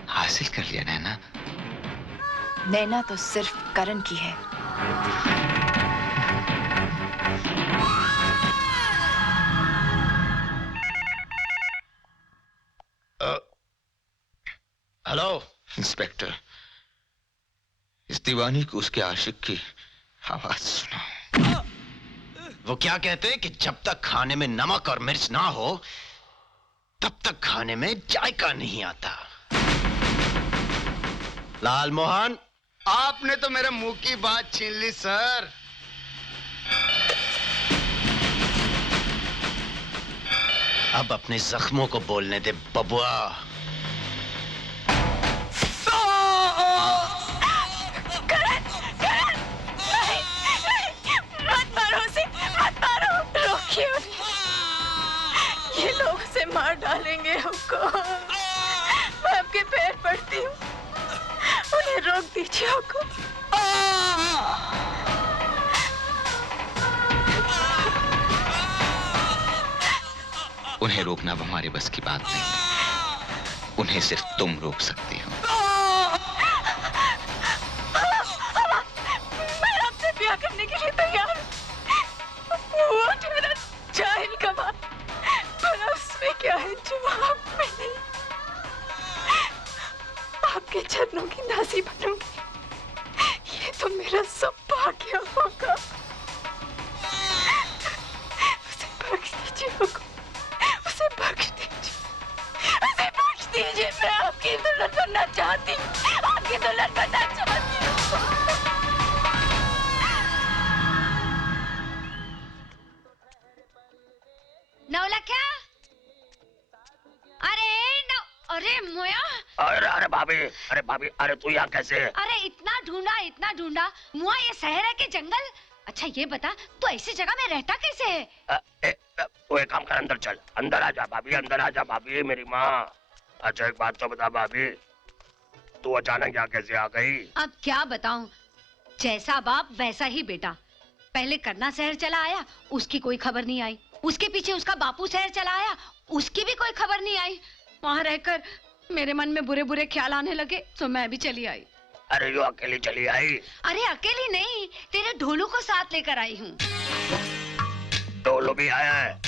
हासिल कर लिया नैना। नैना तो सिर्फ करण की है। हेलो इंस्पेक्टर, इस दीवानी को उसके आशिक की आवाज सुनाओ। वो क्या कहते हैं कि जब तक खाने में नमक और मिर्च ना हो तब तक खाने में जायका नहीं आता। लाल मोहन, आपने तो मेरे मुंह की बात छीन ली सर। अब अपने जख्मों को बोलने दे बबुआ। करण, करण, नहीं, नहीं, मत मारो उसे, मत मारो, रोकिए उन्हें। ये लोग उसे मार डालेंगे हमको। मैं आपके पैर पड़ती हूँ, उन्हें रोक दीजिए हमको। उन्हें रोकना अब हमारे बस की बात नहीं, उन्हें सिर्फ तुम रोक सकती हो। मैं आपसे ब्याह करने के लिए तैयार हूँ। वो मेरा जाहिल कमाल, पर उसमें क्या है जो आप में नहीं। आपके चरणों की दासी बनूंगी, ये तो मेरा सौभाग्य होगा। उसे बख्श दीजिए हमको, उसे बख्श दीजिए, उसे बख्श दीजिए। मैं आपकी दुल्हन बनना चाहती हूँ, आपकी दुल्हन बनना चाहती हूँ। नौलखा, अरे मोया, अरे भाभी, अरे तू यहाँ कैसे? अरे इतना ढूंढा, मुआ ये शहर है कि जंगल? अच्छा ये बता, तू ऐसी जगह में रहता कैसे है? तू एक काम कर, अंदर चल, अंदर आ जा भाभी, अंदर आ जा भाभी, मेरी माँ। अच्छा एक बात तो बता भाभी, तू अचानक यहाँ कैसे आ गई? अब क्या बताऊं, जैसा बाप वैसा ही बेटा। पहले करना शहर चला आया, उसकी कोई खबर नहीं आई। उसके पीछे उसका बापू शहर चला आया, उसकी भी कोई खबर नहीं आई। वहाँ रहकर मेरे मन में बुरे बुरे ख्याल आने लगे, तो मैं भी चली आई। अरे यो अकेली चली आई? अरे अकेली नहीं, तेरे ढोलू को साथ लेकर आई हूँ। ढोलू भी आया है?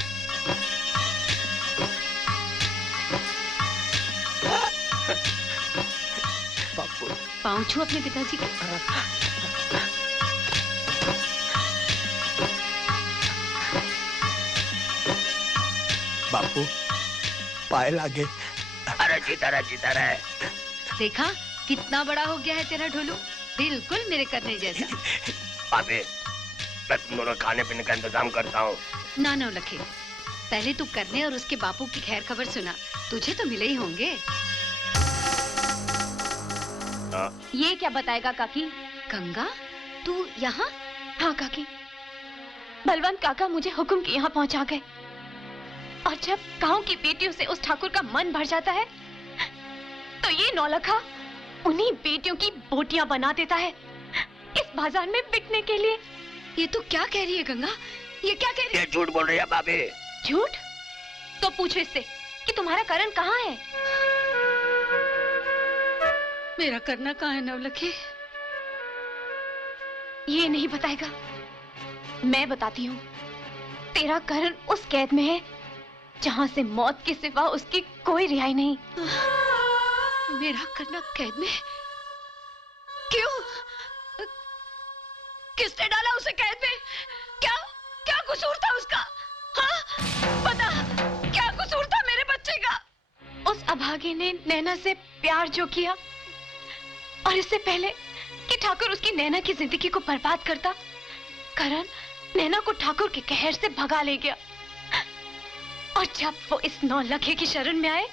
पाँव छू अपने पिताजी का। बापू पाए लागे। अरे जीता रहे। देखा कितना बड़ा हो गया है तेरा ढोलू, बिल्कुल मेरे करने जैसा। भाभी, मैं तुम दोनों खाने पीने का इंतजाम करता हूँ। ना लखे, पहले तू करने और उसके बापू की खैर खबर सुना, तुझे तो मिले ही होंगे। ये क्या बताएगा काकी? गंगा, तू यहाँ? हाँ काकी, बलवंत काका मुझे हुक्म के यहाँ पहुँचा गए, और जब गांव की बेटियों से उस ठाकुर का मन भर जाता है, तो ये नौलखा उन्हीं बेटियों की बोटियां बना देता है इस बाजार में बिकने के लिए। ये तू क्या कह रही है गंगा? ये क्या कह रही है? ये झूठ बोल रही है भाभी। झूठ? तो पूछो इससे कि तुम्हारा करण कहाँ है? मेरा करना कहाँ है नवलखी? ये नहीं बताएगा, मैं बताती हूँ। तेरा करण उस कैद में है जहाँ से मौत के सिवा उसकी कोई रिहाई नहीं। मेरा करना कैद में? क्यों? किसने डाला उसे कैद में? क्या कसूर था उसका? हाँ? अभागे ने नैना से प्यार जो किया, और इससे पहले कि ठाकुर उसकी नैना की जिंदगी को बर्बाद करता, करण नैना को ठाकुर के कहर से भगा ले गया। और जब वो इस नौलखे की शरण में आए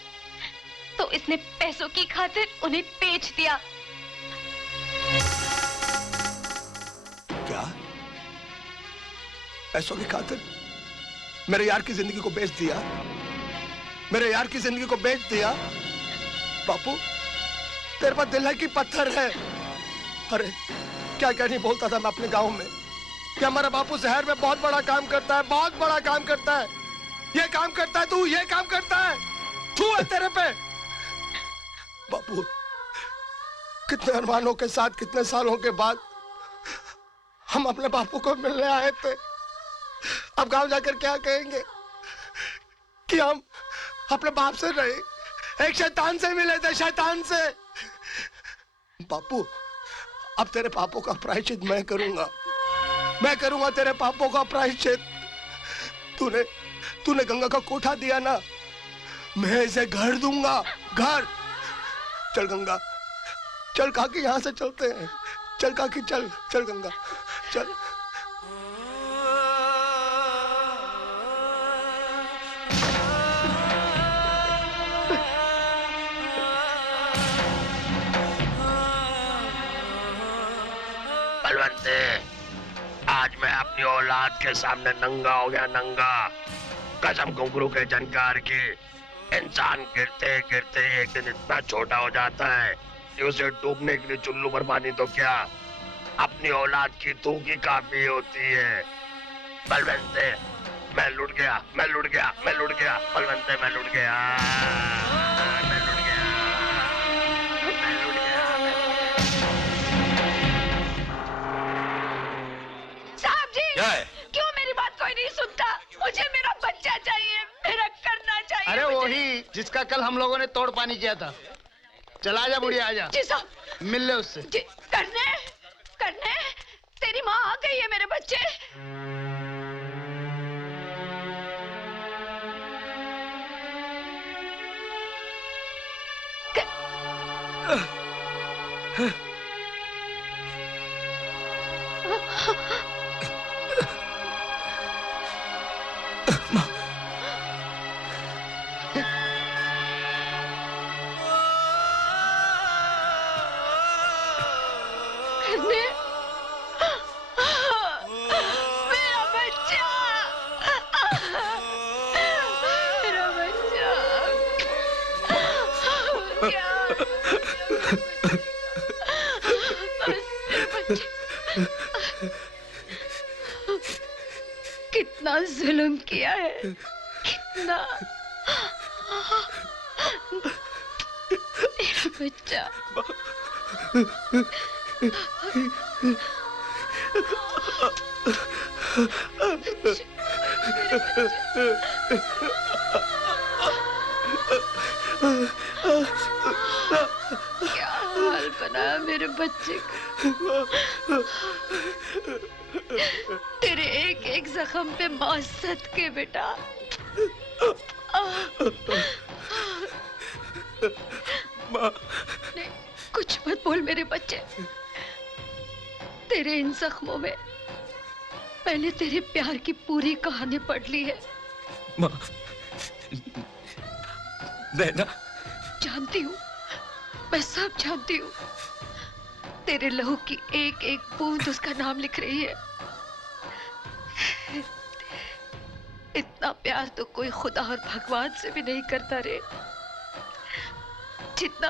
तो इसने पैसों की खातिर उन्हें बेच दिया। क्या? पैसों की खातिर मेरे यार की जिंदगी को बेच दिया? मेरे यार की जिंदगी को बेच दिया? बापू, तेरे पास दिल है कि पत्थर है? अरे क्या क्या नहीं बोलता था मैं अपने गांव में कि हमारा बापू शहर में बहुत बड़ा काम करता है, बहुत बड़ा काम करता है। ये काम करता है, तू ये काम करता है, तू है तेरे पे। बापू, कितने अरमानों के साथ कितने सालों के बाद हम अपने बापू को मिलने आए थे। अब गांव जाकर क्या कहेंगे कि हम अपने बाप से नहीं, एक शैतान से मिले थे, शैतान से। बापू, अब तेरे पापों का प्रायश्चित मैं करूंगा, मैं करूंगा तेरे पापों का प्रायश्चित। तूने गंगा का कोठा दिया ना, मैं इसे घर दूंगा, घर। चल गंगा, चल काकी, यहां से चलते हैं। चल काकी, चल चल गंगा, चल। बलवंते, आज मैं अपनी औलाद के सामने नंगा हो गया, नंगा। कसम घुंघरू के झनकार की। इंसान गिरते गिरते एक दिन इतना छोटा हो जाता है कि उसे डूबने के लिए चुल्लू भर पानी तो क्या, अपनी औलाद की थूकी काफी होती है। बलवंते, मैं लुट गया, मैं लुट गया, मैं लुट गया। बलवंते, मैं लुट गया, मैं लुट गया, मैं लुट गया, मैं लुट गया। साहब जी, क्या है? क्यों मेरी बात कोई नहीं सुनता? मुझे मेरा बच्चा चाहिए, मेरा करना चाहिए। अरे वही जिसका कल हम लोगों ने तोड़ पानी किया था। चला जा बुढ़िया, आजा। जी साहब। मिल ले उससे। करने करने तेरी माँ आ गई है मेरे बच्चे। मेरा बच्चा, मेरा बच्चा, कितना जुल्म किया है, कितना। मेरा बच्चा। क्या हाल बनाया मेरे बच्चे का। तेरे एक एक जख्म पे मौत सदके बेटा। नहीं, कुछ मत बोल मेरे बच्चे। तेरे इन जख्मों में मैंने तेरे प्यार की पूरी कहानी पढ़ ली है। माँ, नैना। जानती हूँ, मैं सब जानती हूँ। तेरे लहू की एक एक बूंद उसका नाम लिख रही है। इतना प्यार तो कोई खुदा और भगवान से भी नहीं करता रे, जितना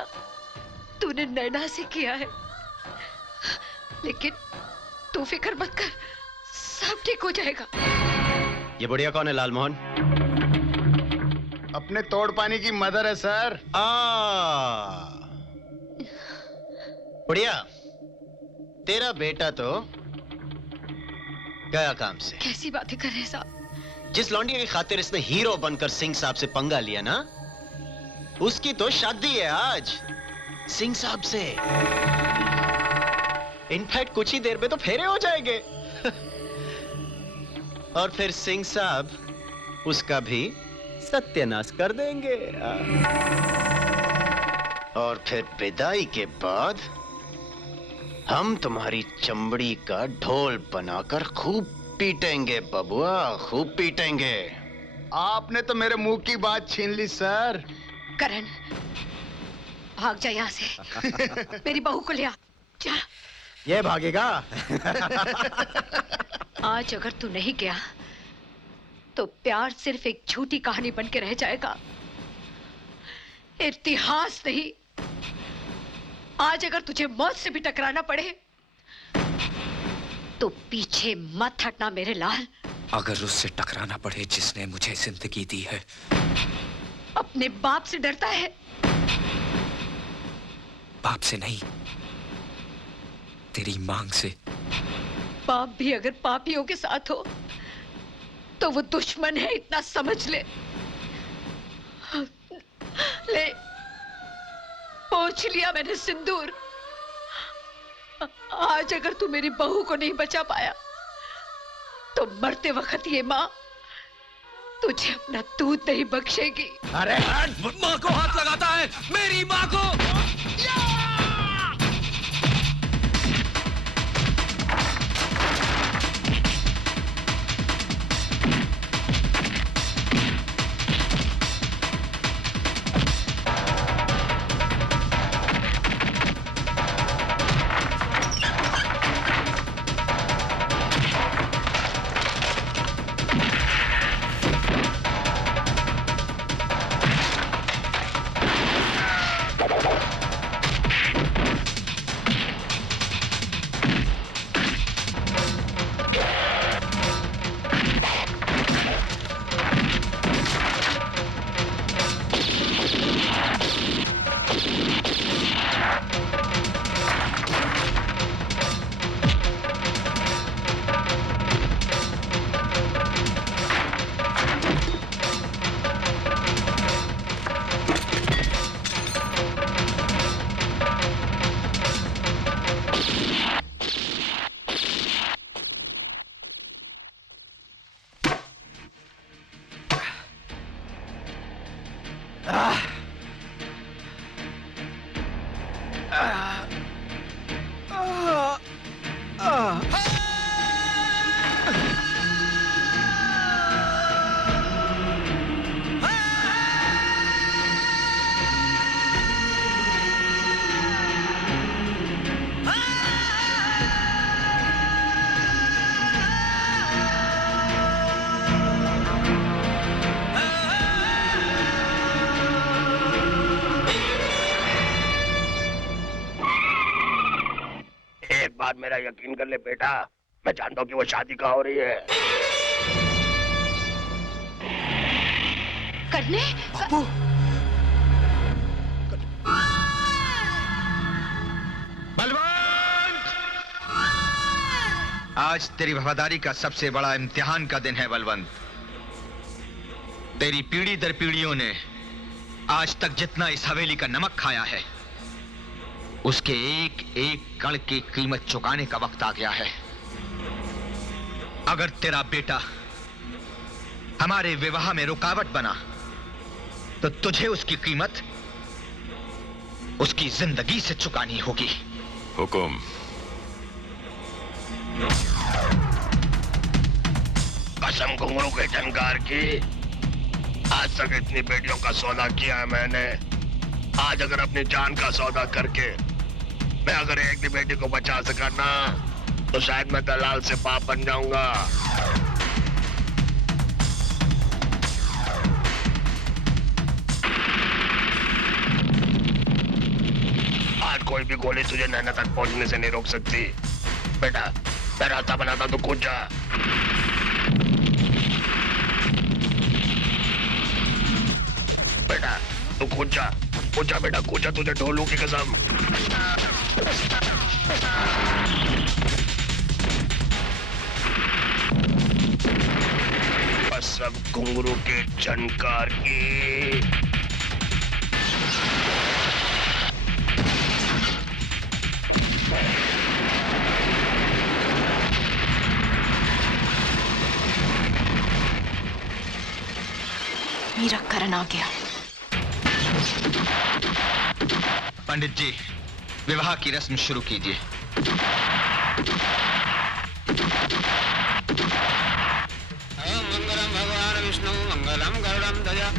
तूने नैना से किया है। लेकिन तू फिक्र मत कर, सब ठीक हो जाएगा। ये बुढ़िया कौन है लालमोहन? अपने तोड़ पानी की मदर है सर। बुढ़िया, तेरा बेटा तो गया काम से। कैसी बातें कर रहे साहब? जिस लौंडी की खातिर इसने हीरो बनकर सिंह साहब से पंगा लिया ना, उसकी तो शादी है आज सिंह साहब से। इनफैक्ट कुछ ही देर में तो फेरे हो जाएंगे। और फिर सिंह साहब उसका भी सत्यानाश कर देंगे। और फिर विदाई के बाद हम तुम्हारी चमड़ी का ढोल बनाकर खूब पीटेंगे बबुआ, खूब पीटेंगे। आपने तो मेरे मुंह की बात छीन ली सर। करण, भाग जा यहाँ से। मेरी बहू को ले आ, जा। ये भागेगा? आज अगर तू नहीं गया तो प्यार सिर्फ एक झूठी कहानी बन के रह जाएगा, इतिहास नहीं। आज अगर तुझे मौत से भी टकराना पड़े तो पीछे मत हटना मेरे लाल। अगर उससे टकराना पड़े जिसने मुझे जिंदगी दी है। अपने बाप से डरता है? बाप से नहीं, तेरी मांग से। बाप भी अगर पापियों के साथ हो तो वो दुश्मन है, इतना समझ ले। ले, पोंछ लिया मैंने सिंदूर। आज अगर तू मेरी बहू को नहीं बचा पाया तो मरते वक्त ये माँ तुझे अपना दूध नहीं बख्शेगी। अरे माँ को हाथ लगाता है, मेरी माँ को। मेरा यकीन कर ले बेटा, मैं जानता हूँ कि वो शादी कहाँ हो रही है। करने? बापू। बलवंत! आज तेरी वफादारी का सबसे बड़ा इम्तिहान का दिन है बलवंत। तेरी पीढ़ी दर पीढ़ियों ने आज तक जितना इस हवेली का नमक खाया है उसके एक एक कण की कीमत चुकाने का वक्त आ गया है। अगर तेरा बेटा हमारे विवाह में रुकावट बना तो तुझे उसकी कीमत उसकी जिंदगी से चुकानी होगी। हुकुम। कसम घुंघरू के झनकार की, आज तक इतनी बेटियों का सौदा किया है मैंने। आज अगर अपनी जान का सौदा करके मैं अगर एक भी बेटी को बचा सका ना तो शायद मैं दलाल से बाप बन जाऊंगा। आज कोई भी गोली तुझे नैना तक पहुंचने से नहीं रोक सकती। बेटा, मैं रास्ता बनाता तो कूद जा। बेटा तू कूद जा बेटा, कूद जा, तुझे ढोलू की कसम। कसम घुंघरू के झनकार की। मेरा करण आ गया। पंडित जी, विवाह की रस्म शुरू कीजिए। मंगलम भगवान विष्णु मंगलम गरुड़म ध्वजा।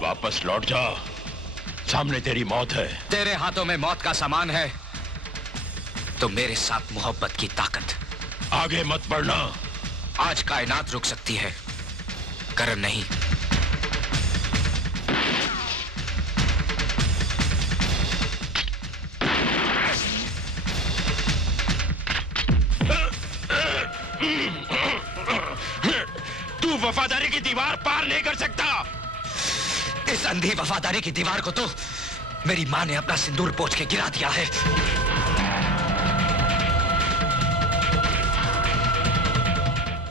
वापस लौट जा, सामने तेरी मौत है। तेरे हाथों में मौत का सामान है तो मेरे साथ मोहब्बत की ताकत। आगे मत बढ़ना। आज कायनात रुक सकती है, करण नहीं। तू वफादारी की दीवार पार नहीं कर सकता। इस अंधी वफादारी की दीवार को तो मेरी मां ने अपना सिंदूर पोंछ के गिरा दिया है।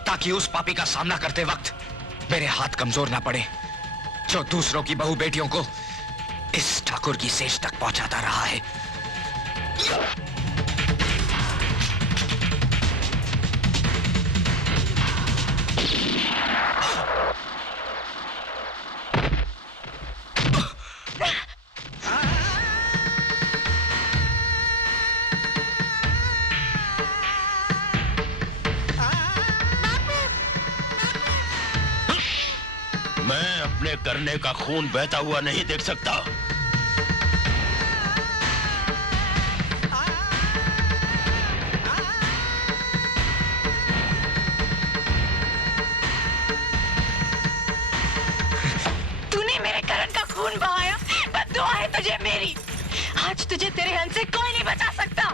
ताकि उस पापी का सामना करते वक्त मेरे हाथ कमजोर ना पड़े, जो दूसरों की बहू बेटियों को इस ठाकुर की सेज तक पहुंचाता रहा है। मैं अपने करने का खून बहता हुआ नहीं देख सकता। तूने मेरे करण का खून बहाया, बद्दुआ है तुझे मेरी। आज तुझे तेरे हंस से कोई नहीं बचा सकता।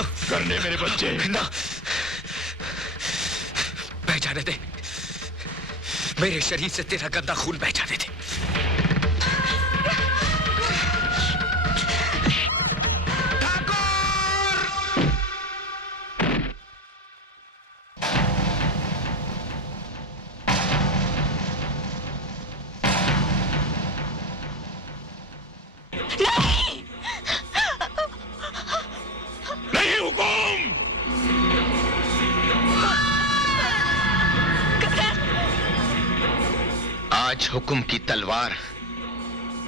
करने मेरे बच्चे ना, बह जाने दे। मेरे शरीर से तेरा गंदा खून बह जाने दे। नहीं हुकुम। आज हुक्म की तलवार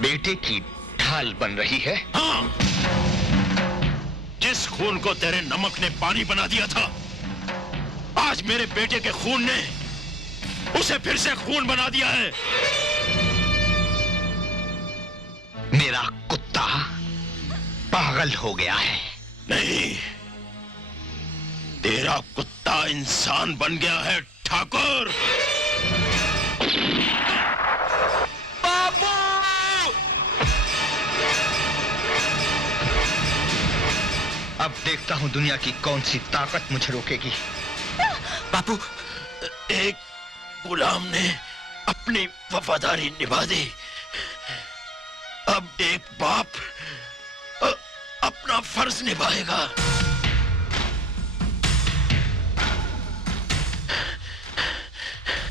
बेटे की ढाल बन रही है। हाँ, जिस खून को तेरे नमक ने पानी बना दिया था, आज मेरे बेटे के खून ने उसे फिर से खून बना दिया है। मेरा कुत्ता पागल हो गया है। नहीं, तेरा कुत्ता इंसान बन गया है ठाकुर। बाबू! अब देखता हूँ दुनिया की कौन सी ताकत मुझे रोकेगी। बापू, एक गुलाम ने अपनी वफादारी निभा दी, अब एक बाप अपना फर्ज निभाएगा।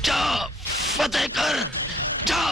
जा फतेह कर, जा।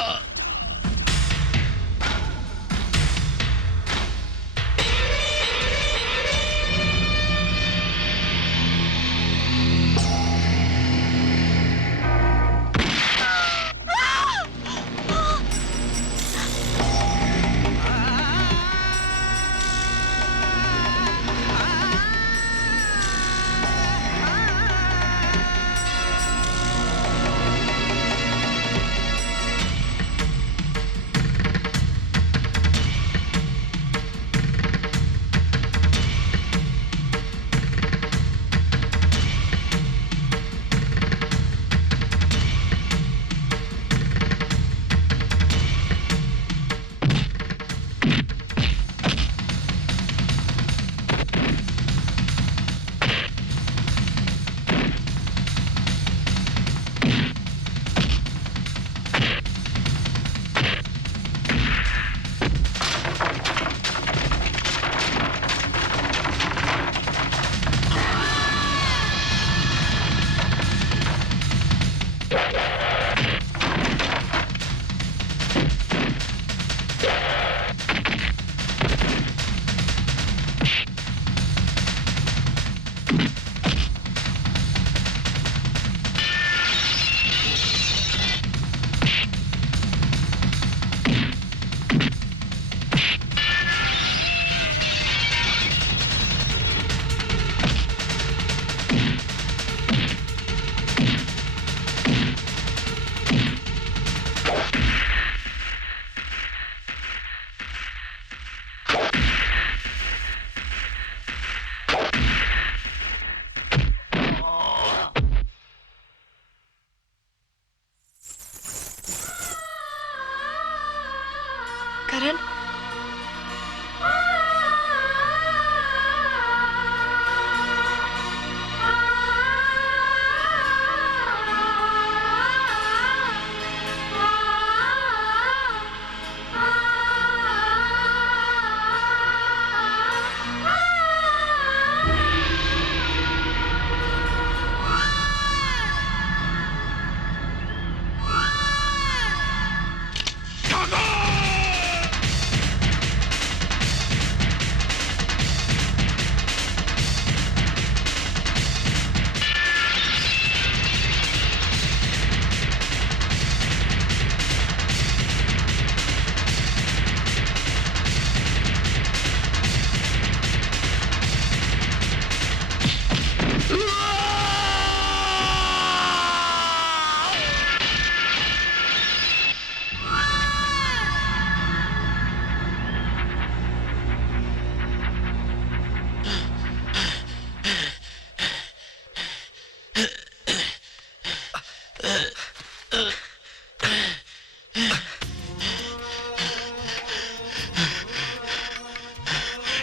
करण,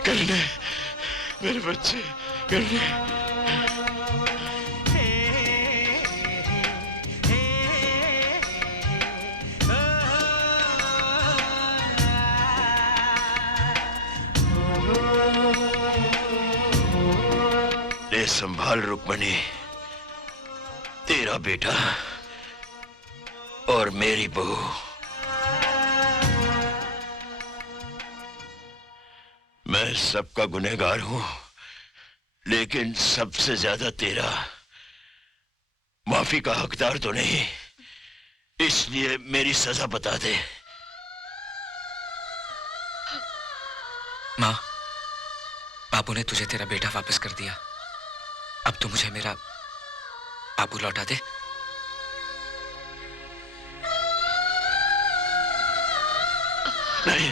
करने मेरे बच्चे, करने। ले संभाल रुक्मणी, तेरा बेटा और मेरी बहू। मैं सबका गुनहगार हूं, लेकिन सबसे ज्यादा तेरा। माफी का हकदार तो नहीं, इसलिए मेरी सजा बता दे। माँ, बापू ने तुझे तेरा बेटा वापस कर दिया। अब तो मुझे मेरा बापू लौटा दे। नहीं,